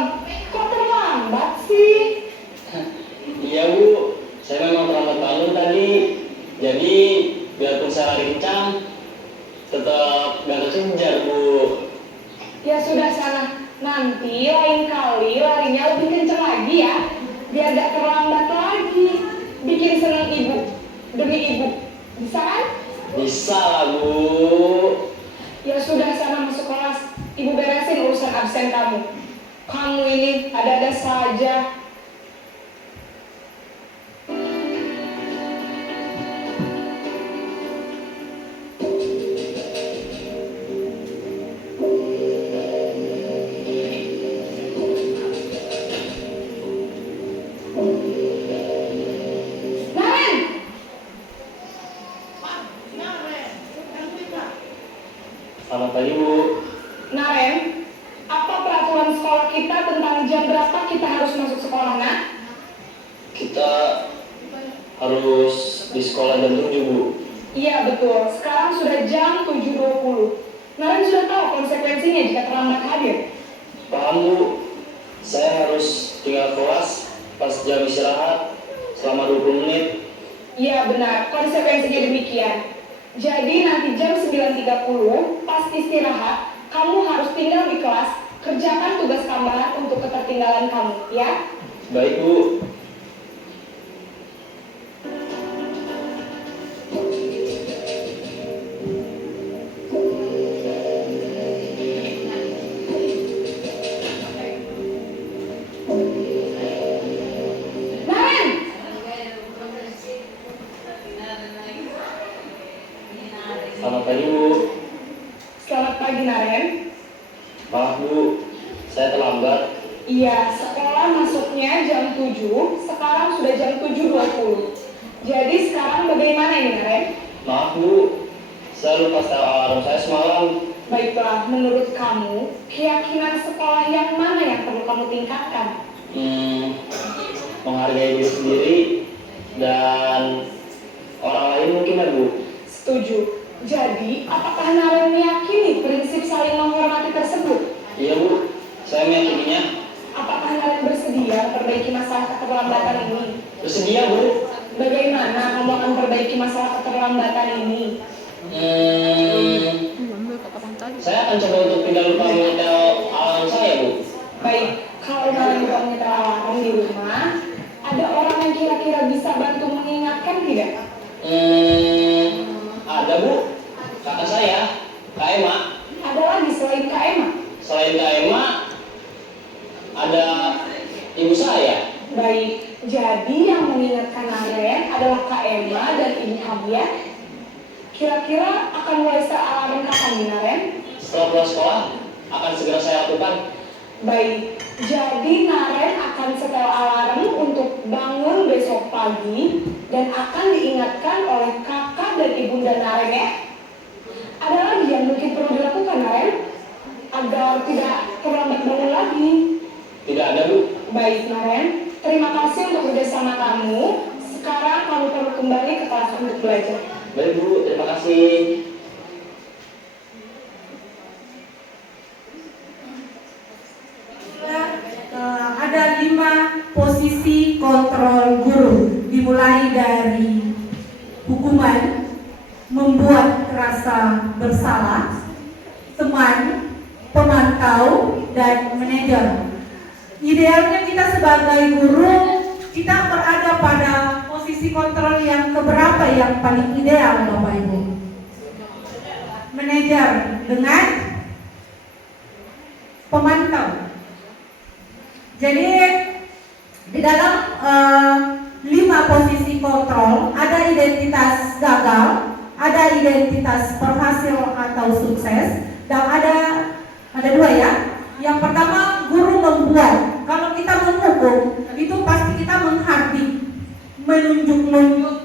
Kok terlambat sih? Iya, Bu. Saya memang terlambat bangun tadi. Jadi, biarpun saya lari kencang, tetap gak kekejar, Bu. Ya sudah sana. Nanti lain kali larinya lebih kencang lagi ya. Biar gak terlambat lagi. Bikin senang ibu. Demi ibu. Bisa kan? Bisa lah, Bu. Ya sudah sana masuk kelas. Ibu beresin urusan absen kamu. Kamu ini ada-ada saja. Naren! Selamat pagi, Bu. Naren, apa peraturan sekolah kita tentang jam berapa kita harus masuk sekolah, Nak? Kita harus di sekolah jam 7, Bu. Iya betul, sekarang sudah jam 7.20. Naren sudah tahu konsekuensinya jika terlambat hadir. Paham, Bu. Saya harus tinggal kelas pas jam istirahat selama 20 menit. Iya benar, konsekuensinya demikian. Jadi nanti jam 9.30 pas istirahat, kamu harus tinggal di kelas, kerjakan tugas tambahan untuk ketertinggalan kamu, ya? Baik, Bu. Naren! Selamat pagi, Bu. Selamat pagi, Naren. Maaf, Bu. Saya terlambat. Iya, sekolah masuknya jam 7, sekarang sudah jam 7.20. Jadi sekarang bagaimana ini, Naren? Maaf, Bu. Saya lupa setel alarm saya semalam. Baiklah, menurut kamu, keyakinan sekolah yang mana yang perlu kamu tingkatkan? Menghargai diri sendiri dan orang lain mungkin, ya, Bu. Setuju. Jadi, apakah Naren meyakini prinsip saling menghormati tersebut? Iya, Bu. Saya meyakininya. Apakah Naren bersedia memperbaiki masalah keterlambatan ini? Bersedia, Bu. Bagaimana kamu akan perbaiki masalah keterlambatan ini? Saya akan coba untuk tidak lupa menyetel alarm saya, Bu. Baik, kalau Naren lupa menyetel alarm di rumah, ada orang yang kira-kira bisa bantu mengingatkan tidak? Ada, Bu. Kakak saya, Kak Emma. Ada lagi selain Kak Emma? Selain Kak Emma, ada ibu saya. Baik, jadi yang mengingatkan Naren adalah Kak Emma dan ibu kamu ya? Kira-kira akan mulai setel alarm kapan nih, Naren? Setelah pulang sekolah, akan segera saya lakukan. Baik, jadi Naren akan setel alarm untuk bangun besok pagi dan akan diingatkan oleh kakak dan ibunda Naren ya? Ada lagi yang mungkin perlu dilakukan, Naren? Agar tidak terlambat bangun lagi. Tidak ada, Bu. Baik, Naren. Terima kasih untuk kerjasama kamu. Sekarang kamu perlu kembali ke kelas untuk belajar. Baik, Bu. Terima kasih. Ada 5 posisi kontrol guru, dimulai dari hukuman, membuat rasa bersalah, teman, pemantau, dan manajer. Idealnya kita sebagai guru, kita berada pada posisi kontrol yang keberapa yang paling ideal, Bapak Ibu? Manajer dengan pemantau. Jadi Di dalam 5 posisi kontrol ada identitas gagal, ada identitas berhasil atau sukses, dan ada 2 ya. Yang pertama, guru membuat. Kalau kita menghukum, itu pasti kita menghardik, menunjuk-nunjuk,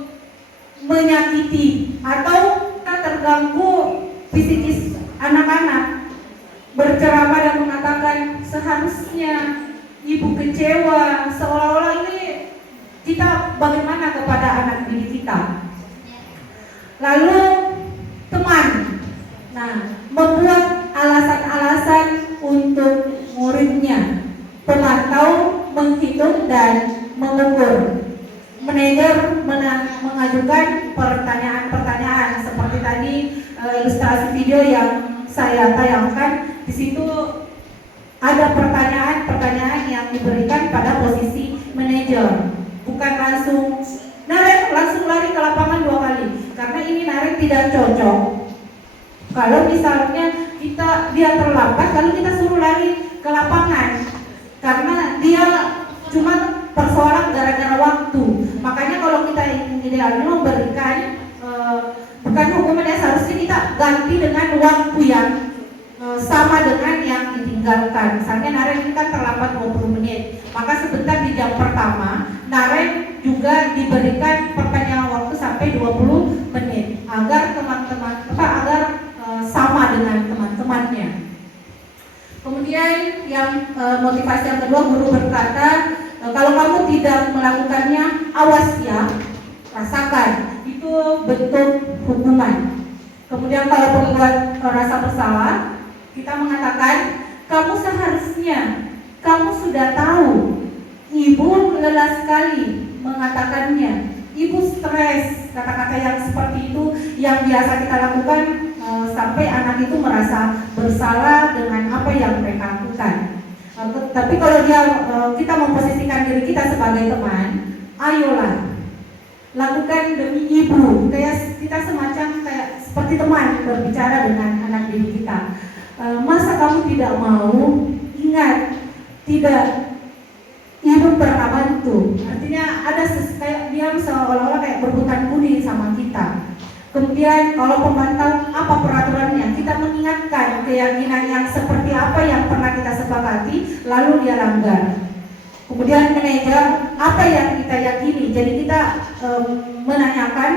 menyakiti, atau kita terganggu psikis anak-anak. Berceramah dan mengatakan seharusnya ibu kecewa, seolah-olah ini kita bagaimana kepada anak didik kita. Lalu teman, nah, membuat alasan-alasan untuk muridnya. Pemantau, menghitung dan mengukur. Manajer mengajukan pertanyaan-pertanyaan seperti tadi ilustrasi video yang saya tayangkan. Di situ ada pertanyaan-pertanyaan yang diberikan pada posisi manajer, bukan langsung Narek langsung lari ke lapangan 2 kali, karena ini Narek tidak cocok. Kalau misalnya dia terlambat, lalu kita suruh lari ke lapangan, karena dia cuma persoalan gara-gara waktu. Makanya kalau kita ingin idealnya memberikan bukan hukuman, ya seharusnya kita ganti dengan waktu yang sama dengan yang ditinggalkan. Misalnya Narek ini kan terlambat 20 menit, maka sebentar di jam pertama Narek juga diberikan perpanjangan waktu sampai 20 menit agar teman-teman agar sama dengan teman-temannya. Kemudian yang motivasi yang kedua, guru berkata, kalau kamu tidak melakukannya, awas ya, rasakan, itu bentuk hukuman. Kemudian kalau membuat rasa bersalah, kita mengatakan, kamu seharusnya, kamu sudah tahu, ibu lelah sekali mengatakannya, ibu stres, kata-kata yang seperti itu yang biasa kita lakukan sampai anak itu merasa bersalah dengan apa yang mereka lakukan. Tapi kalau kita memposisikan diri kita sebagai teman, ayolah lakukan demi ibu, kayak kita semacam kayak seperti teman berbicara dengan anak didik kita. Masa kamu tidak mau? Ingat, tidak, ibu pernah bantu. Artinya ada kayak dia seolah-olah kayak berhutang budi sama kita. Kemudian kalau pemantau, apa peraturannya? Kita mengingatkan keyakinan yang seperti apa yang pernah kita sepakati, lalu dia langgar. Kemudian manajer, apa yang kita yakini? Jadi kita menanyakan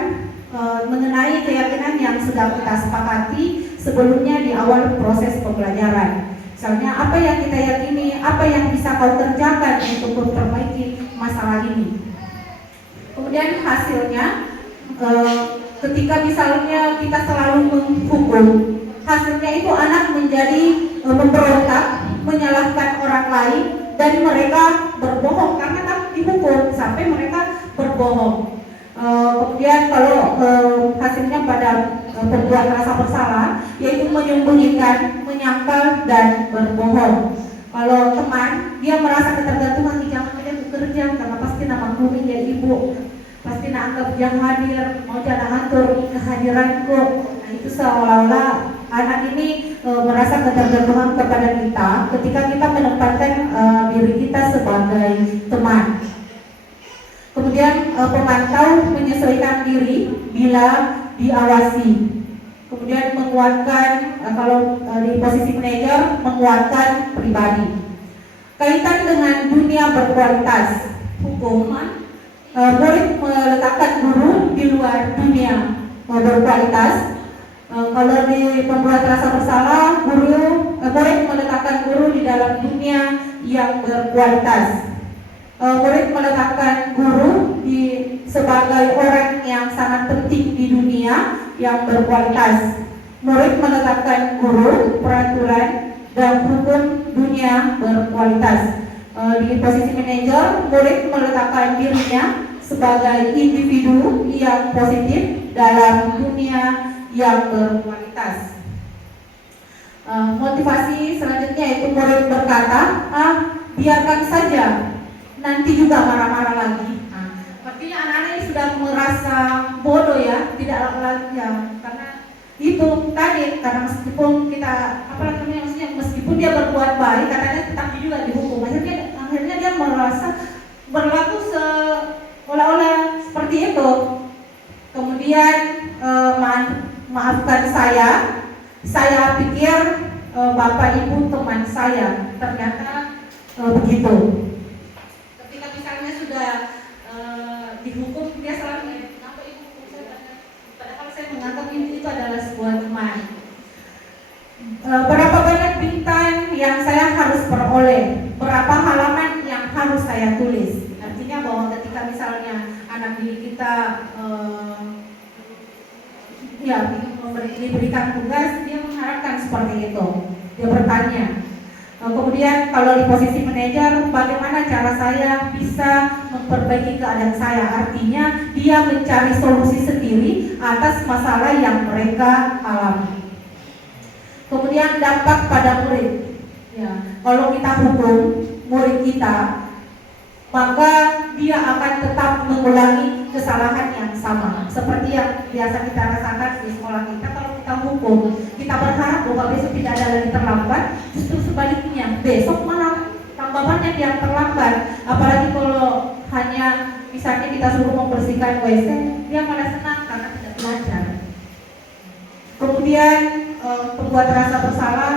mengenai keyakinan yang sudah kita sepakati sebelumnya di awal proses pembelajaran. Misalnya, apa yang kita yakini, apa yang bisa kau kerjakan untuk memperbaiki masalah ini. Kemudian hasilnya, ketika misalnya kita selalu menghukum, hasilnya itu anak menjadi memberontak, menyalahkan orang lain, dan mereka berbohong karena takut dihukum sampai mereka berbohong. Kemudian kalau hasilnya pada pembuat rasa bersalah, yaitu menyembunyikan, menyangkal, dan berbohong. Kalau teman, dia merasa ketergantungan, jangan aja bekerja karena pasti nama kuning ya ibu, pasti nak anggap dia hadir, mau jangan atur kehadiranku. Nah, itu seolah-olah anak ini merasa ketergantungan kepada kita ketika kita menempatkan diri kita sebagai teman. Kemudian pemantau menyesuaikan diri bila diawasi. Kemudian menguatkan, kalau di posisi manajer, menguatkan pribadi. Kaitan dengan dunia berkualitas, hukuman, murid meletakkan guru di luar dunia berkualitas. Kalau di pembuat rasa bersalah, murid meletakkan guru di dalam dunia yang berkualitas. Murid meletakkan guru sebagai orang yang sangat penting di dunia yang berkualitas. Murid meletakkan guru, peraturan, dan hukum dunia berkualitas. Di posisi manajer, murid meletakkan dirinya sebagai individu yang positif dalam dunia yang berkualitas. Motivasi selanjutnya itu murid berkata, biarkan saja, nanti juga marah-marah lagi. Artinya anak-anak ini sudah merasa bodoh ya, tidak lagi ya, karena itu tadi, karena meskipun kita meskipun dia berbuat baik, katanya tetap juga dihukum. Akhirnya dia merasa berlaku seolah-olah seperti itu. Kemudian maafkan saya pikir Bapak Ibu teman saya, ternyata begitu. Ketika misalnya sudah dihukum, dia selalu kenapa Ibu hukum saya, padahal saya menganggap itu adalah sebuah teman. Berapa banyak bintang yang saya harus peroleh, berapa halaman yang harus saya tulis. Artinya bahwa ketika misalnya anak didik kita diberikan tugas, dia mengharapkan seperti itu. Dia bertanya. Kemudian kalau di posisi manajer, bagaimana cara saya bisa memperbaiki keadaan saya? Artinya dia mencari solusi sendiri atas masalah yang mereka alami. Kemudian dampak pada murid. Ya, kalau kita hukum murid kita, maka dia akan tetap mengulangi kesalahan yang sama. Seperti yang biasa kita rasakan di sekolah kita, kalau kita hukum, kita berharap bahwa besok tidak ada lagi terlambat. Justru sebaliknya, besok malah tambah banyak yang terlambat. Apalagi kalau hanya misalnya kita suruh membersihkan WC, dia malah senang karena tidak belajar. Kemudian membuat rasa bersalah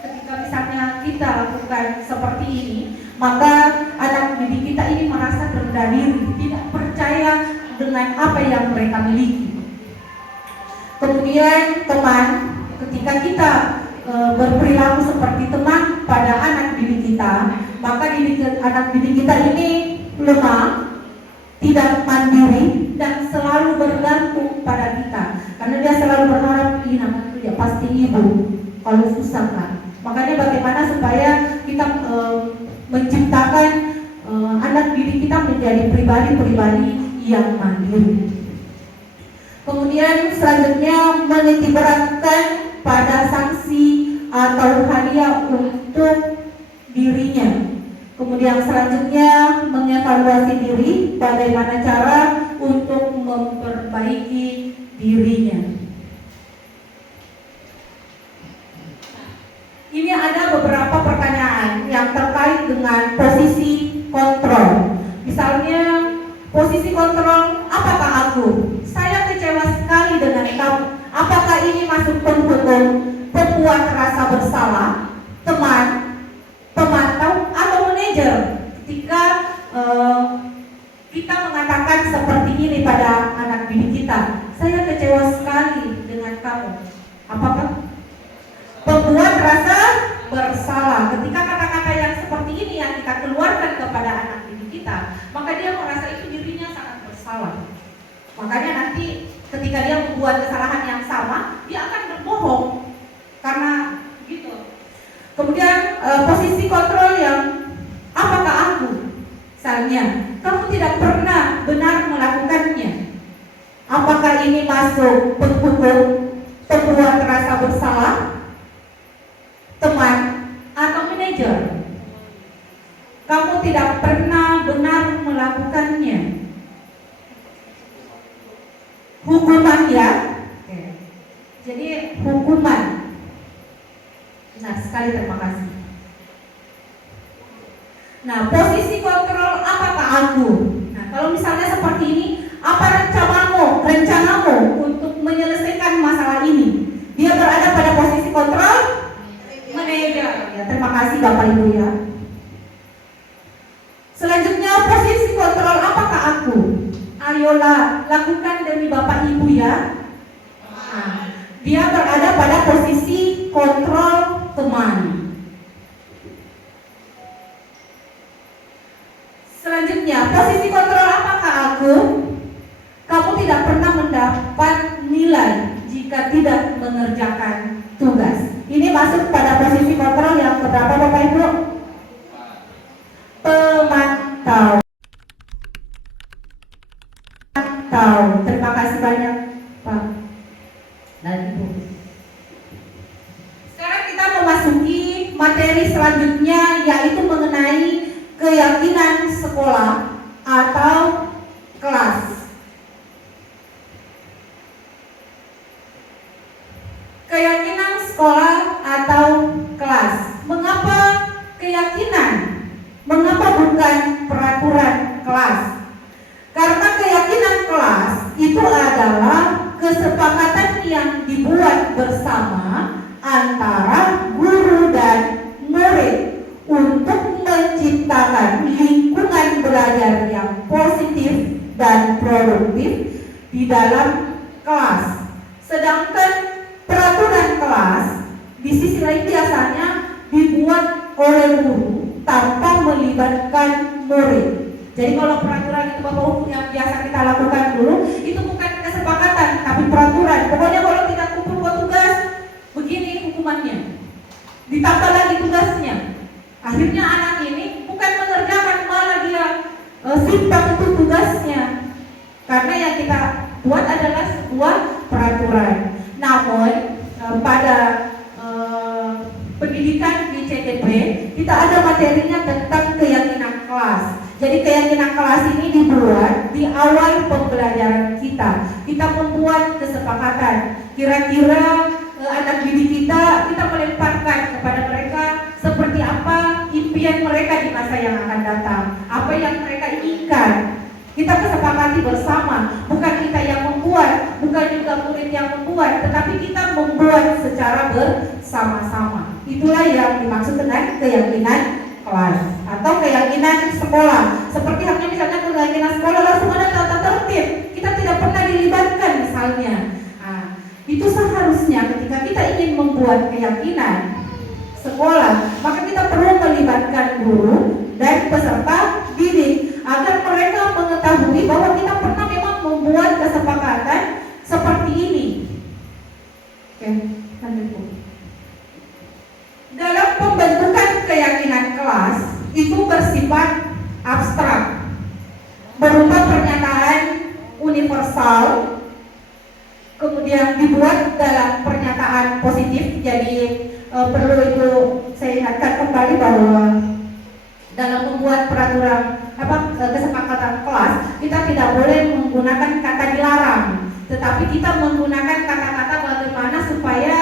ketika misalnya kita lakukan seperti ini, maka anak didik kita ini merasa rendah diri, tidak percaya dengan apa yang mereka miliki. Kemudian teman, ketika kita berperilaku seperti teman pada anak didik kita, maka anak didik kita ini lemah, tidak mandiri, dan selalu bergantung pada kita. Karena dia selalu berharap, ini namanya ya pasti ibu, kalau susah kan. Makanya bagaimana supaya kita menciptakan anak didik kita menjadi pribadi-pribadi yang mandiri. Kemudian selanjutnya menitikberatkan pada sanksi atau hadiah untuk dirinya. Kemudian selanjutnya mengevaluasi diri, bagaimana cara untuk memperbaiki dirinya. Ini ada beberapa pertanyaan yang terkait dengan posisi kontrol. Misalnya, posisi kontrol, apakah aku? Saya kecewa sekali dengan kamu. Apakah ini masuk penghukum, pembuat rasa bersalah, teman, pemantau, atau manajer? Ketika kita mengatakan seperti ini pada anak didik kita, saya kecewa sekali dengan kamu. Apakah pembuat rasa bersalah? Ketika kata-kata yang seperti ini yang kita keluarkan kepada anak didik kita, maka dia merasa itu dirinya sangat bersalah. Makanya nanti ketika dia membuat kesalahan yang sama, dia akan berbohong karena gitu. Kemudian posisi kontrol yang apakah aku? Misalnya, kamu tidak pernah benar melakukannya. Apakah ini masuk penghukum, pembuat rasa bersalah, teman, atau manajer? Kamu tidak pernah benar melakukannya. Hukuman ya. Jadi hukuman. Nah, sekali terima kasih. Nah, posisi kontrol apakah aku? Nah, kalau misalnya seperti ini, apa rencanamu untuk menyelesaikan masalah ini? Dia berada pada posisi kontrol manajer. Ya, terima kasih Bapak Ibu ya. Selanjutnya posisi kontrol apakah aku? Ayolah lakukan demi Bapak Ibu ya. Nah, dia berada pada posisi kontrol teman. Selanjutnya, posisi kontrol apakah aku? Kamu tidak pernah mendapat nilai jika tidak mengerjakan tugas. Ini masuk pada posisi kontrol yang keberapa Bapak Ibu? Pemantau. Terima kasih banyak Pak dan Ibu. Sekarang kita memasuki materi selanjutnya, yaitu mengenai keyakinan sekolah atau kelas. Keyakinan sekolah atau kelas. Mengapa keyakinan? Mengapa bukan peraturan kesepakatan yang dibuat bersama antara guru dan murid untuk menciptakan lingkungan belajar yang positif dan produktif di dalam kelas. Sedangkan peraturan kelas di sisi lain biasanya dibuat oleh guru tanpa melibatkan murid. Jadi kalau peraturan itu Bapak Ibu yang biasa kita lakukan dulu, itu bukan kesepakatan tapi peraturan. Pokoknya kalau tidak kumpul buat tugas, begini hukumannya. Ditambah lagi tugasnya. Akhirnya anak ini bukan mengerjakan, malah dia simpan itu tugasnya. Karena yang kita buat adalah sebuah peraturan. Namun pada pendidikan di CTP kita ada materinya tentang keyakinan kelas. Jadi keyakinan kelas ini dibuat di awal pembelajaran kita. Kita membuat kesepakatan. Kira-kira anak didik kita melemparkan kepada mereka seperti apa impian mereka di masa yang akan datang, apa yang mereka inginkan. Kita kesepakati bersama, bukan kita yang membuat, bukan juga murid yang membuat, tetapi kita membuat secara bersama-sama. Itulah yang dimaksud dengan keyakinan kelas atau keyakinan sekolah. Seperti halnya misalnya keyakinan sekolah langsung ada tata tertib, kita tidak pernah dilibatkan misalnya. Itu seharusnya ketika kita ingin membuat keyakinan sekolah, maka kita perlu melibatkan guru dan peserta didik agar mereka mengetahui bahwa kita pernah memang membuat kesepakatan seperti ini. Oke, lanjut Bu. Dalam pembentukan keyakinan kelas itu bersifat abstrak, berupa pernyataan universal, kemudian dibuat dalam pernyataan positif. Jadi perlu itu saya ingatkan kembali bahwa dalam membuat peraturan kesepakatan kelas kita tidak boleh menggunakan kata dilarang, tetapi kita menggunakan kata-kata bagaimana supaya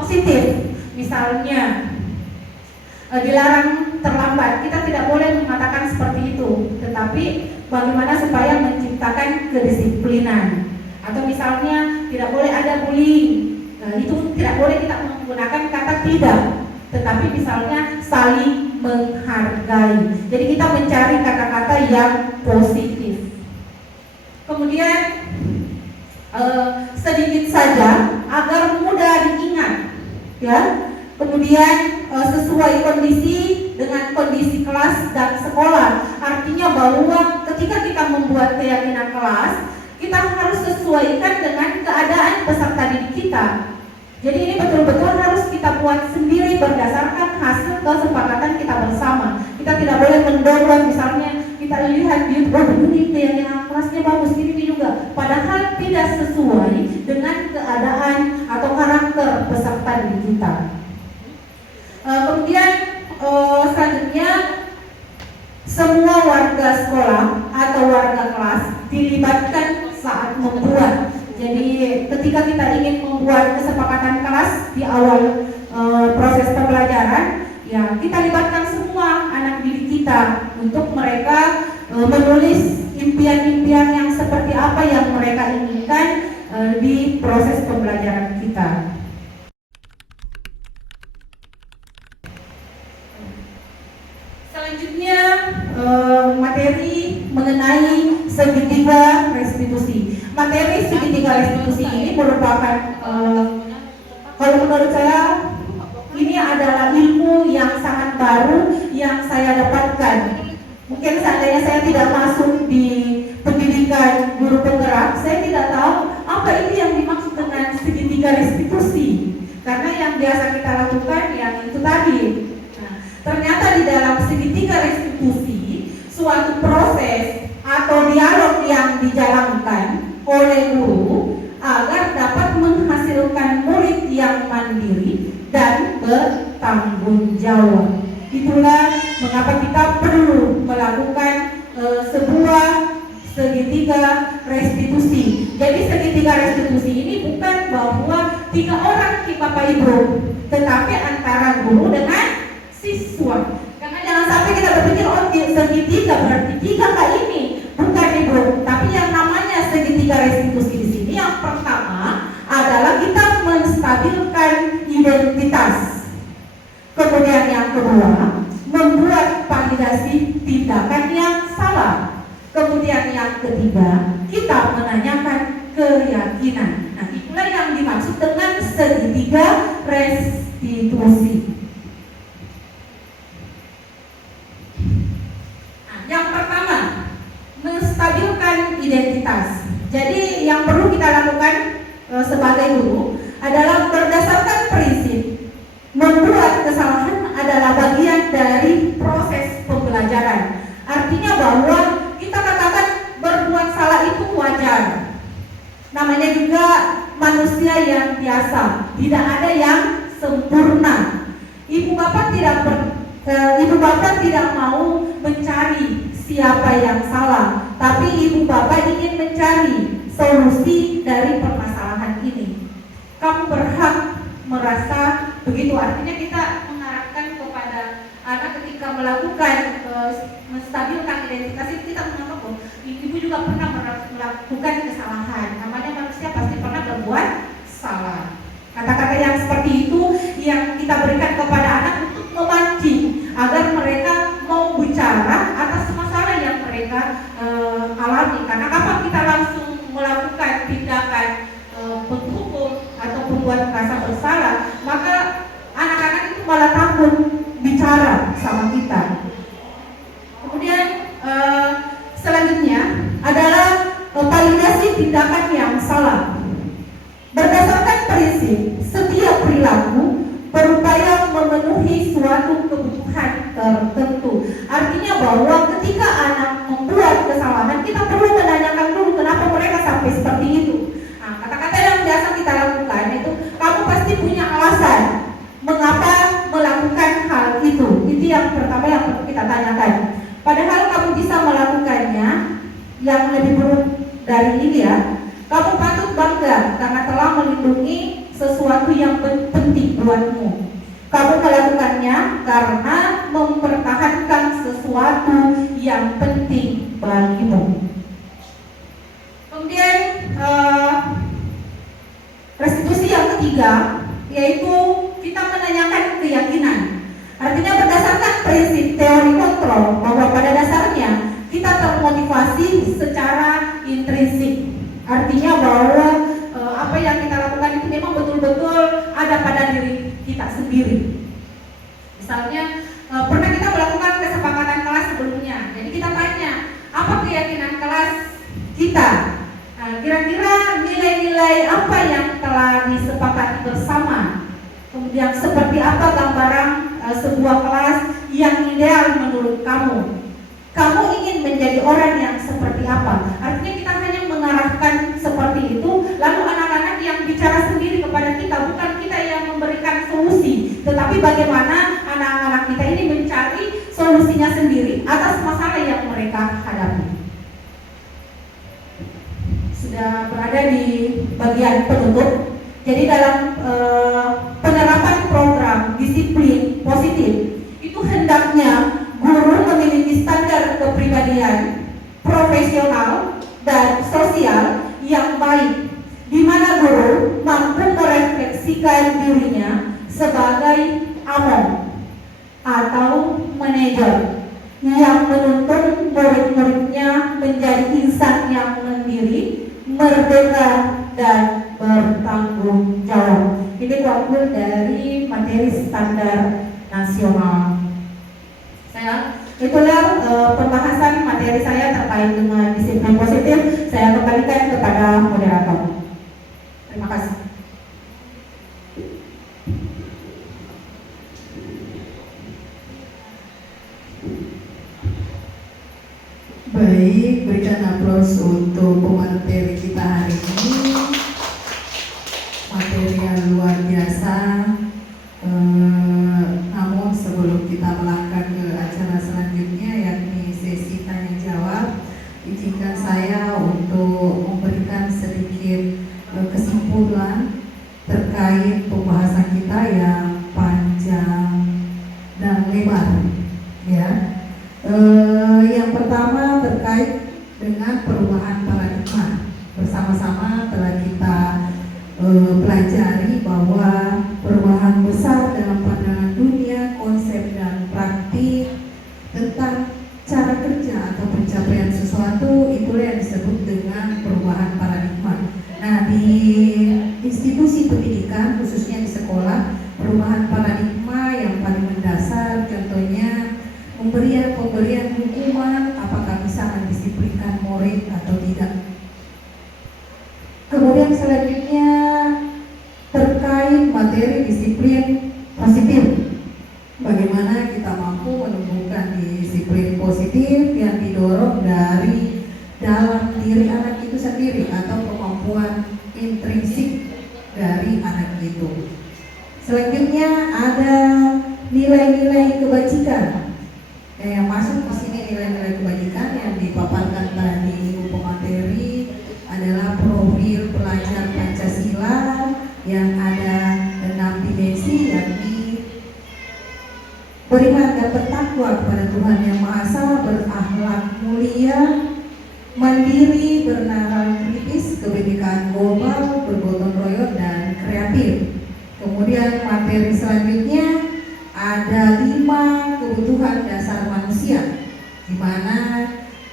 positif. Misalnya dilarang terlambat, kita tidak boleh mengatakan seperti itu, tetapi bagaimana supaya menciptakan kedisiplinan. Atau misalnya tidak boleh ada bullying, itu tidak boleh kita menggunakan kata tidak, tetapi misalnya saling menghargai. Jadi kita mencari kata-kata yang positif. Kemudian sedikit saja agar mudah diingat, ya. Kemudian sesuai kondisi dengan kondisi kelas dan sekolah. Artinya bahwa ketika kita membuat keyakinan kelas, kita harus sesuaikan dengan keadaan peserta didik kita. Jadi ini betul-betul harus kita buat sendiri berdasarkan hasil kesepakatan kita bersama. Kita tidak boleh mendorong, misalnya kita lihat di YouTube, ini keyakinan kelasnya bagus, ini juga. Padahal tidak sesuai dengan keadaan atau karakter peserta didik kita. Kemudian selanjutnya semua warga sekolah atau warga kelas dilibatkan saat membuat. Jadi ketika kita ingin membuat kesepakatan kelas di awal proses pembelajaran, ya kita libatkan semua anak didik kita untuk mereka menulis impian-impian yang seperti apa yang mereka inginkan di proses pembelajaran kita. Selanjutnya materi mengenai segitiga restitusi. Materi segitiga restitusi ini merupakan kalau menurut saya ini adalah ilmu yang sangat baru yang saya dapatkan. Mungkin seandainya saya tidak masuk di pendidikan guru penggerak, saya tidak tahu apa itu yang dimaksud dengan segitiga restitusi. Karena yang biasa kita lakukan yang itu tadi. Ternyata di dalam segitiga restitusi suatu proses atau dialog yang dijalankan oleh guru agar dapat menghasilkan murid yang mandiri dan bertanggung jawab. Itulah mengapa kita perlu melakukan sebuah segitiga restitusi. Jadi segitiga restitusi ini bukan bahwa 3 orang Bapak Ibu, tetapi antara guru dengan siswa. Karena jangan sampai kita berpikir segitiga berarti 3 kali ini, bukan Ibu. Tapi yang namanya segitiga restitusi di sini yang pertama adalah kita menstabilkan identitas. Kemudian yang kedua, membuat validasi tindakan yang salah. Kemudian yang ketiga, kita menanyakan keyakinan. Nah, itulah yang dimaksud dengan segitiga restitusi. Nah, yang pertama, menstabilkan identitas. Jadi yang perlu kita lakukan sebagai guru adalah berdasarkan prinsip membuat kesalahan adalah bagian dari proses pembelajaran. Artinya bahwa kita katakan berbuat salah itu wajar. Namanya juga manusia yang biasa, tidak ada yang sempurna. Ibu bapak tidak mau mencari siapa yang salah, tapi ibu bapak ingin mencari solusi dari permasalahan ini. Kamu berhak merasa begitu. Artinya kita mengarahkan kepada anak ketika melakukan menstabilkan identitas itu, kita menganggap ibu juga pernah melakukan kesalahan. Namanya manusia pasti pernah berbuat salah. Kata-kata yang seperti itu yang kita berikan kepada anak untuk memancing agar mereka mau bicara atas masalah yang mereka alami. Karena apa kita langsung melakukan tindakan penghukum atau membuat merasa bersalah, maka anak-anak itu malah takut bicara sama kita. Kemudian selanjutnya adalah validasi tindakan yang salah. Berdasarkan prinsip, setiap perilaku berupaya memenuhi suatu kebutuhan tertentu. Artinya bahwa ketika anak membuat kesalahan, kita perlu menanyakan dulu kenapa mereka sampai seperti itu. Nah, kata-kata yang biasa kita lakukan itu, kamu pasti punya alasan mengapa melakukan hal itu. Itu yang pertama yang perlu kita tanyakan. Padahal kamu bisa melakukannya. Yang lebih buruk dari ini ya, kamu patut bangga karena telah melindungi sesuatu yang penting buatmu. Kamu melakukannya karena mempertahankan sesuatu yang penting bagimu. Kemudian restitusi yang ketiga yaitu kita menanyakan keyakinan. Artinya berdasarkan prinsip teori kontrol bahwa pada dasarnya kita termotivasi secara intrinsik. Artinya bahwa apa yang kita lakukan itu memang betul-betul ada pada diri kita sendiri. Misalnya pernah kita melakukan kesepakatan kelas sebelumnya. Jadi kita tanya, apa keyakinan kelas kita? Kira-kira nilai-nilai apa yang telah disepakati bersama? Kemudian seperti apa gambaran sebuah kelas yang ideal menurut kamu? Kamu ingin menjadi orang yang seperti apa? Artinya kita hanya mengarahkan seperti itu, lalu anak-anak yang bicara sendiri kepada kita, bukan kita yang memberikan solusi, tetapi bagaimana anak-anak kita ini mencari solusinya sendiri atas masalah yang mereka hadapi. Sudah berada di bagian penutup. Jadi dalam penerapan program disiplin positif itu hendaknya guru memiliki standar kepribadian profesional dan sosial yang baik, di mana guru mampu merefleksikan dirinya sebagai among atau manajer yang menuntun murid-muridnya menjadi insan yang mandiri, merdeka, dan bertanggung jawab. Ini diambil dari materi standar nasional. Itulah pembahasan materi saya terkait dengan disiplin positif. Saya kembalikan kepada moderator. Terima kasih. Baik, berikan aplaus untuk pemateri kita hari ini. Materi yang luar biasa. Namun sebelum kita melangkah ke acara selanjutnya, yakni sesi tanya jawab, izinkan saya untuk memberikan sedikit kesimpulan terkait pembahasan kita yang panjang dan lebar. Ya, yang pertama terkait dengan perubahan paradigma. Bersama sama-sama telah kita pelajari bahwa perubahan besar dalam pandangan dunia, konsep dan praktik tentang cara kerja atau pencapaian sesuatu, itulah yang disebut dengan perubahan paradigma. Nah, di institusi pendidikan, khususnya di sekolah, perubahan paradigma yang paling mendasar contohnya pemberian hukuman, apakah bisa mendisiplinkan murid atau tidak. Kemudian selanjutnya terkait materi disiplin positif, bagaimana kita mampu menumbuhkan disiplin positif yang didorong dari dalam diri anak itu sendiri atau kemampuan intrinsik dari anak itu. Selanjutnya ada nilai-nilai kebajikan. Yang masuk di sini nilai-nilai kebajikan yang dipaparkan tadi ibu pemateri adalah profil pelajar Pancasila yang ada 6 dimensi, yakni beriman dan bertakwa kepada Tuhan Yang Maha Esa, berakhlak mulia, mandiri, bernalar kritis, kebinekaan global, bergotong royong dan kreatif. Kemudian materi selanjutnya ada 5 kebutuhan dasar manusia, di mana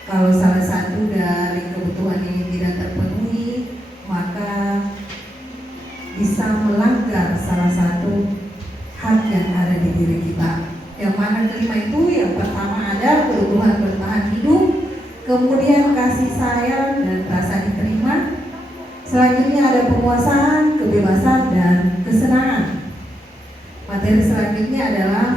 kalau salah satu dari kebutuhan ini tidak terpenuhi, maka bisa melanggar salah satu hak yang ada di diri kita. Yang mana kelima itu, yang pertama ada kebutuhan bertahan hidup, kemudian kasih sayang dan rasa diterima. Selanjutnya ada penguasaan, kebebasan dan kesenangan. Materi selanjutnya adalah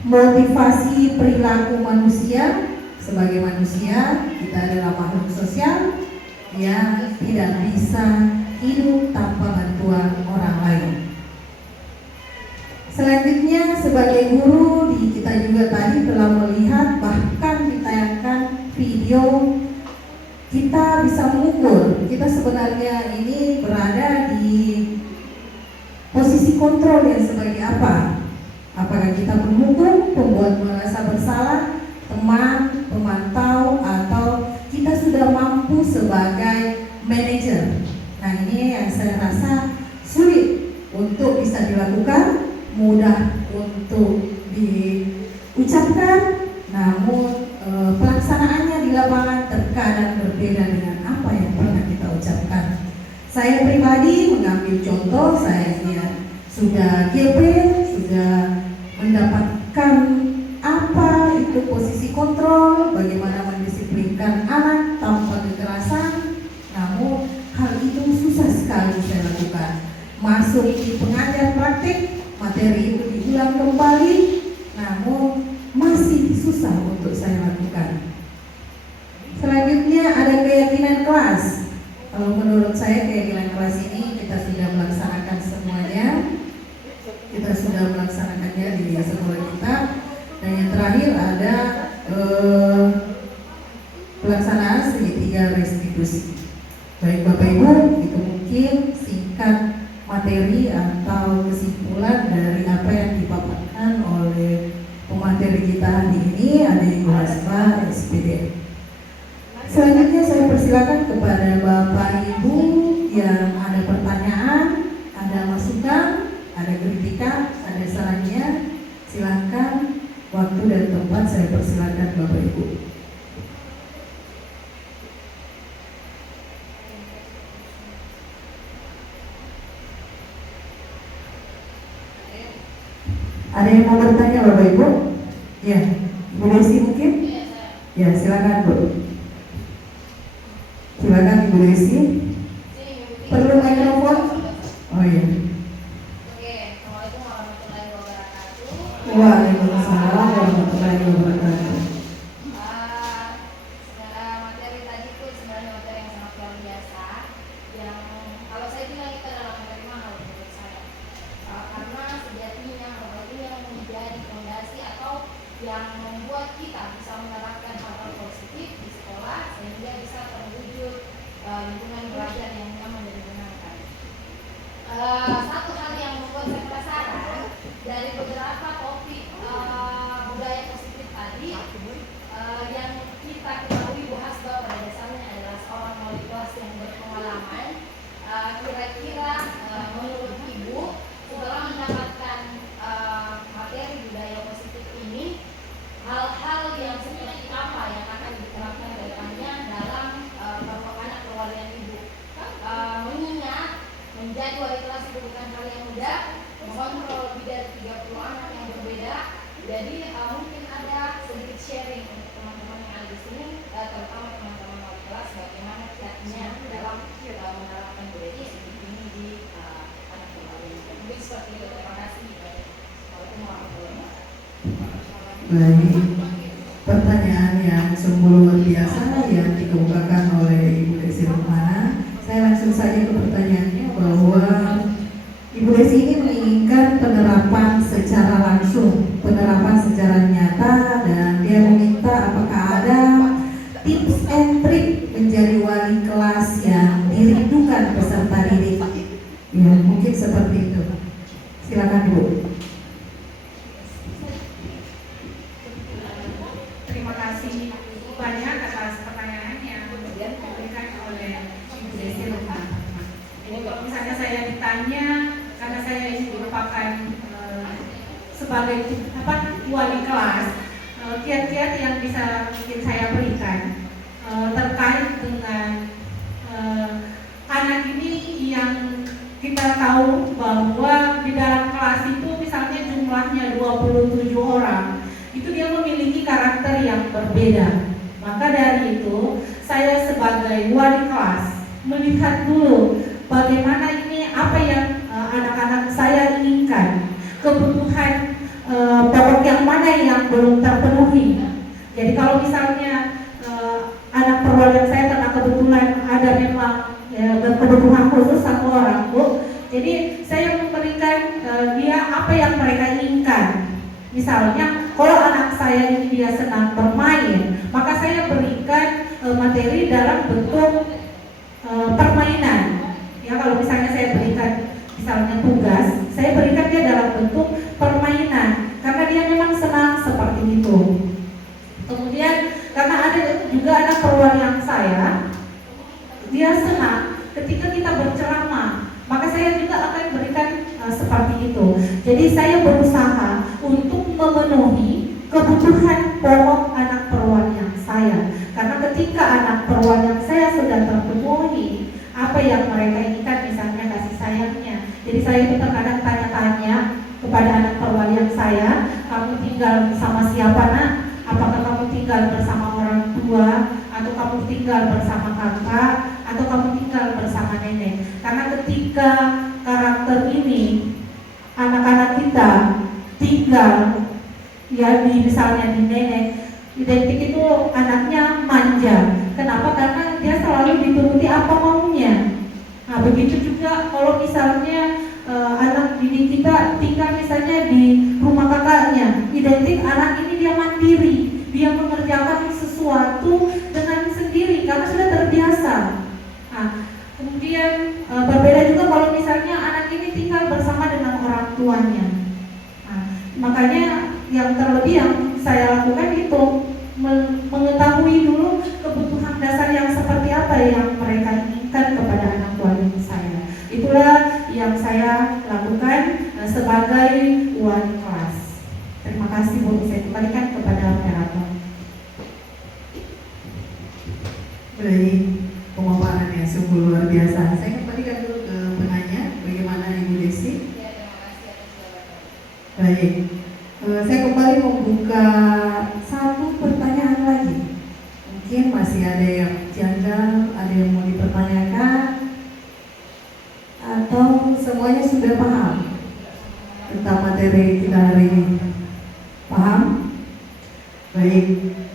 motivasi perilaku manusia. Sebagai manusia, kita adalah makhluk sosial yang tidak bisa hidup tanpa bantuan orang lain. Selanjutnya sebagai guru, kita juga tadi telah melihat, bahkan ditayangkan video, kita bisa mengukur kita sebenarnya ini berada di posisi kontrol yang sebagai apa. Apakah kita penghukum, pembuat merasa bersalah, teman, pemantau, atau kita sudah mampu sebagai manajer. Nah, ini yang saya rasa sulit untuk bisa dilakukan, mudah untuk diucapkan, namun pelaksanaannya di lapangan terkadang berbeda dengan apa yang pernah kita ucapkan. Saya pribadi mengambil contoh, saya sudah GP, sudah mendapatkan apa itu posisi kontrol, bagaimana mendisiplinkan anak tanpa kekerasan, namun hal itu susah sekali saya lakukan. Masuk di pengajar praktik, materi itu diulang kembali, namun masih susah untuk saya lakukan. Selanjutnya ada keyakinan kelas. Kalau menurut saya keyakinan kelas ini kita sudah melaksanakan semuanya, kita sudah melaksanakannya di sekolah kita. Dan yang terakhir ada pelaksanaan segitiga restitusi. Baik Bapak Ibu, itu mungkin singkat materi atau kesimpulan dari apa yang dipaparkan oleh pemateri kita hari ini, ada Ibu Hasba, SPD. Selanjutnya saya persilakan kepada Bapak Ibu yang ada pertanyaan, ada masukan, ada kritikan, ada sarannya, silakan. Waktu dan tempat saya persilakan Bapak Ibu. Ada yang mau bertanya Bapak Ibu? Ya, Ibu Desi mungkin? Ya, silakan Bu. Silakan Ibu Desi. Perlu mikrofon? Oh iya. Waalaikumsalam warahmatullahi wabarakatuh. Secara materi tadi itu sebenarnya materi yang sangat luar biasa, yang kalau saya bilang itu adalah materi mahal menurut saya, karena sejatinya hal ini yang menjadi fondasi atau yang membuat kita bisa menerapkan hal-hal positif di sekolah sehingga bisa terwujud lingkungan belajar yang nyaman dan menyenangkan. Satu hal yang membuat saya penasaran dari beberapa topik budaya positif tadi, yang kita ketahui Bu Hasba pada dasarnya adalah seorang wali kelas yang berpengalaman menjadi wali kelas itu bukan hal yang mudah, mengontrol lebih dari 30 anak yang berbeda. Jadi mungkin ada sedikit sharing untuk teman-teman yang ada di sini, terutama teman-teman wali kelas, bagaimana kiatnya dalam menerapkan budaya disiplin ini di anak berbagai. Mungkin seperti itu. Terima kasih. Waalaikumsalam warahmatullahi wabarakatuh. Baik, pertanyaan yang sungguh luar biasa yang dikemukakan oleh Ibu Desi Rumana. Saya langsung saja ke pertanyaannya bahwa Ibu Desi ini menginginkan penerapan secara langsung, penerapan secara nyata, dan dia meminta apakah ada tips and trik menjadi wali kelas yang dirindukan peserta didik. Ya, mungkin seperti itu. Silakan Bu. Terima kasih banyak atas pertanyaan yang diberikan oleh Ibu Desi Rumana. Ini kalau misalnya saya ditanya, karena saya ini merupakan sebagai wali kelas, kiat-kiat yang bisa mungkin saya berikan terkait dengan anak ini yang kita tahu bahwa di dalam kelas itu misalnya jumlahnya 27 orang, itu dia memiliki karakter yang berbeda. Maka dari itu saya sebagai wali kelas melihat dulu bagaimana ini, apa yang anak-anak saya inginkan, kebutuhan pokok yang mana yang belum terpenuhi. Jadi kalau misalnya anak perwakilan saya karena kebetulan ada memang berkebutuhan khusus satu orang Bu, jadi saya memberikan dia apa yang mereka inginkan. Misalnya kalau anak saya ini dia senang bermain, maka saya berikan materi dalam bentuk permainan. Ya, kalau misalnya saya berikan misalnya tugas, saya berikan dia dalam bentuk permainan karena dia memang senang seperti itu. Kemudian karena ada juga anak perwakilan saya, dia senang ketika kita berceramah, maka saya juga akan berikan seperti itu. Jadi saya berusaha untuk memenuhi kebutuhan pokok anak perwakilan saya. Karena ketika anak perwakilan saya sudah terpenuhi apa yang mereka inginkan, misalnya kasih sayangnya. Jadi saya itu terkadang tanya-tanya kepada anak perwakilan saya, kamu tinggal sama siapa nak? Apakah kamu tinggal bersama orang tua, atau kamu tinggal bersama kakak, atau kamu tinggal bersama nenek? Karena ketika karakter ini anak-anak kita tinggal ya di misalnya di nenek, identik itu anaknya manja. Kenapa? Karena dia selalu dituruti apa maunya. Nah, begitu juga kalau misalnya anak didik kita tinggal misalnya di rumah kakaknya, identik anak ini dia mandiri, dia mengerjakan sesuatu dengan sendiri karena sudah terbiasa. Nah, kemudian berbeda juga kalau misalnya anak ini tinggal bersama dengan orang tuanya. Nah, makanya yang terlebih yang saya lakukan itu mengetahui dulu kebutuhan dasar yang seperti apa yang mereka inginkan kepada anak wali saya. Itulah yang saya lakukan sebagai wali kelas. Terima kasih Bu, saya kembalikan kepada moderator. Baik, pemaparan yang sungguh luar biasa. Saya kembalikan dulu ke penanya, bagaimana Ibu Desi? Ya, terima kasih atas jawabannya. Baik, saya kembali membuka satu pertanyaan lagi. Mungkin masih ada yang janggal, ada yang mau dipertanyakan, atau semuanya sudah paham tentang materi kita hari ini? Paham? Baik,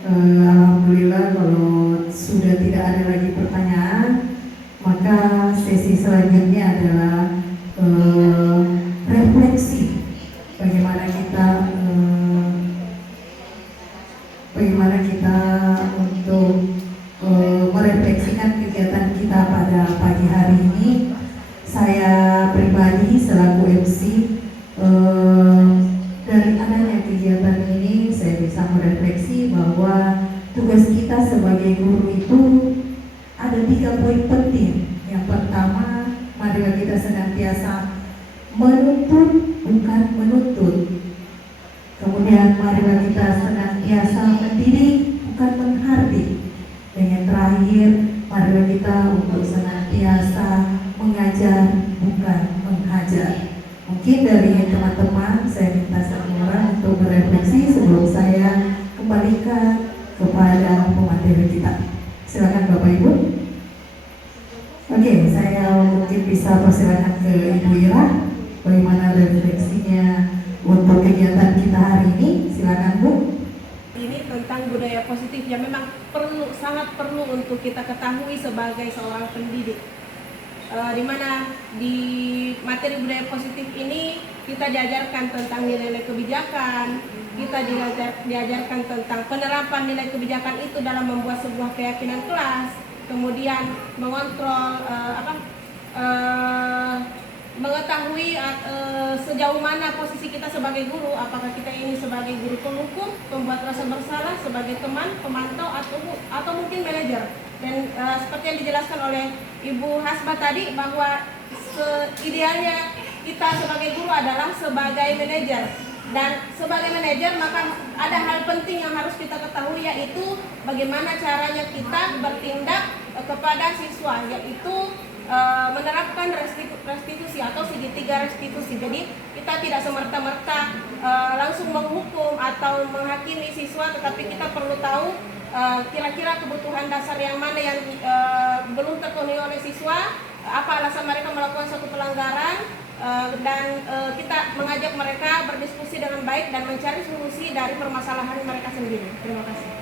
alhamdulillah kalau sudah tidak ada lagi pertanyaan, maka sesi selanjutnya adalah refleksi. Bagaimana kita untuk merefleksikan kegiatan kita pada pagi hari ini. Saya pribadi selaku MC, dari adanya kegiatan ini saya bisa merefleksi bahwa tugas kita sebagai guru itu ada 3 poin penting. Yang pertama, marilah kita senantiasa menuntut bukan menuntut. Kemudian marilah kita senantiasa mendidik bukan menghardik. Dan yang terakhir, marilah kita untuk senantiasa mengajar bukan menghajar. Mungkin dari teman-teman saya minta satu orang untuk berefleksi sebelum saya kembalikan kepada pemateri kita. Silakan Bapak Ibu. Oke, saya mungkin bisa persilakan ke Ibu Ira. Bagaimana refleksinya untuk kegiatan kita hari ini? Silakan Bu. Ini tentang budaya positif yang memang sangat perlu untuk kita ketahui sebagai seorang pendidik. Di mana di materi budaya positif ini kita diajarkan tentang nilai-nilai kebijakan, kita diajarkan tentang penerapan nilai kebijakan itu dalam membuat sebuah keyakinan kelas, kemudian mengontrol mengetahui sejauh mana posisi kita sebagai guru, apakah kita ini sebagai guru penghukum, pembuat rasa bersalah, sebagai teman, pemantau, atau mungkin manajer. Dan seperti yang dijelaskan oleh Ibu Hasbah tadi, bahwa idealnya kita sebagai guru adalah sebagai manajer. Dan sebagai manajer maka ada hal penting yang harus kita ketahui, yaitu bagaimana caranya kita bertindak kepada siswa, yaitu menerapkan restitusi atau segitiga restitusi. Jadi kita tidak semerta-merta langsung menghukum atau menghakimi siswa, tetapi kita perlu tahu kira-kira kebutuhan dasar yang mana yang belum terpenuhi oleh siswa, apa alasan mereka melakukan suatu pelanggaran, dan kita mengajak mereka berdiskusi dengan baik dan mencari solusi dari permasalahan mereka sendiri. Terima kasih.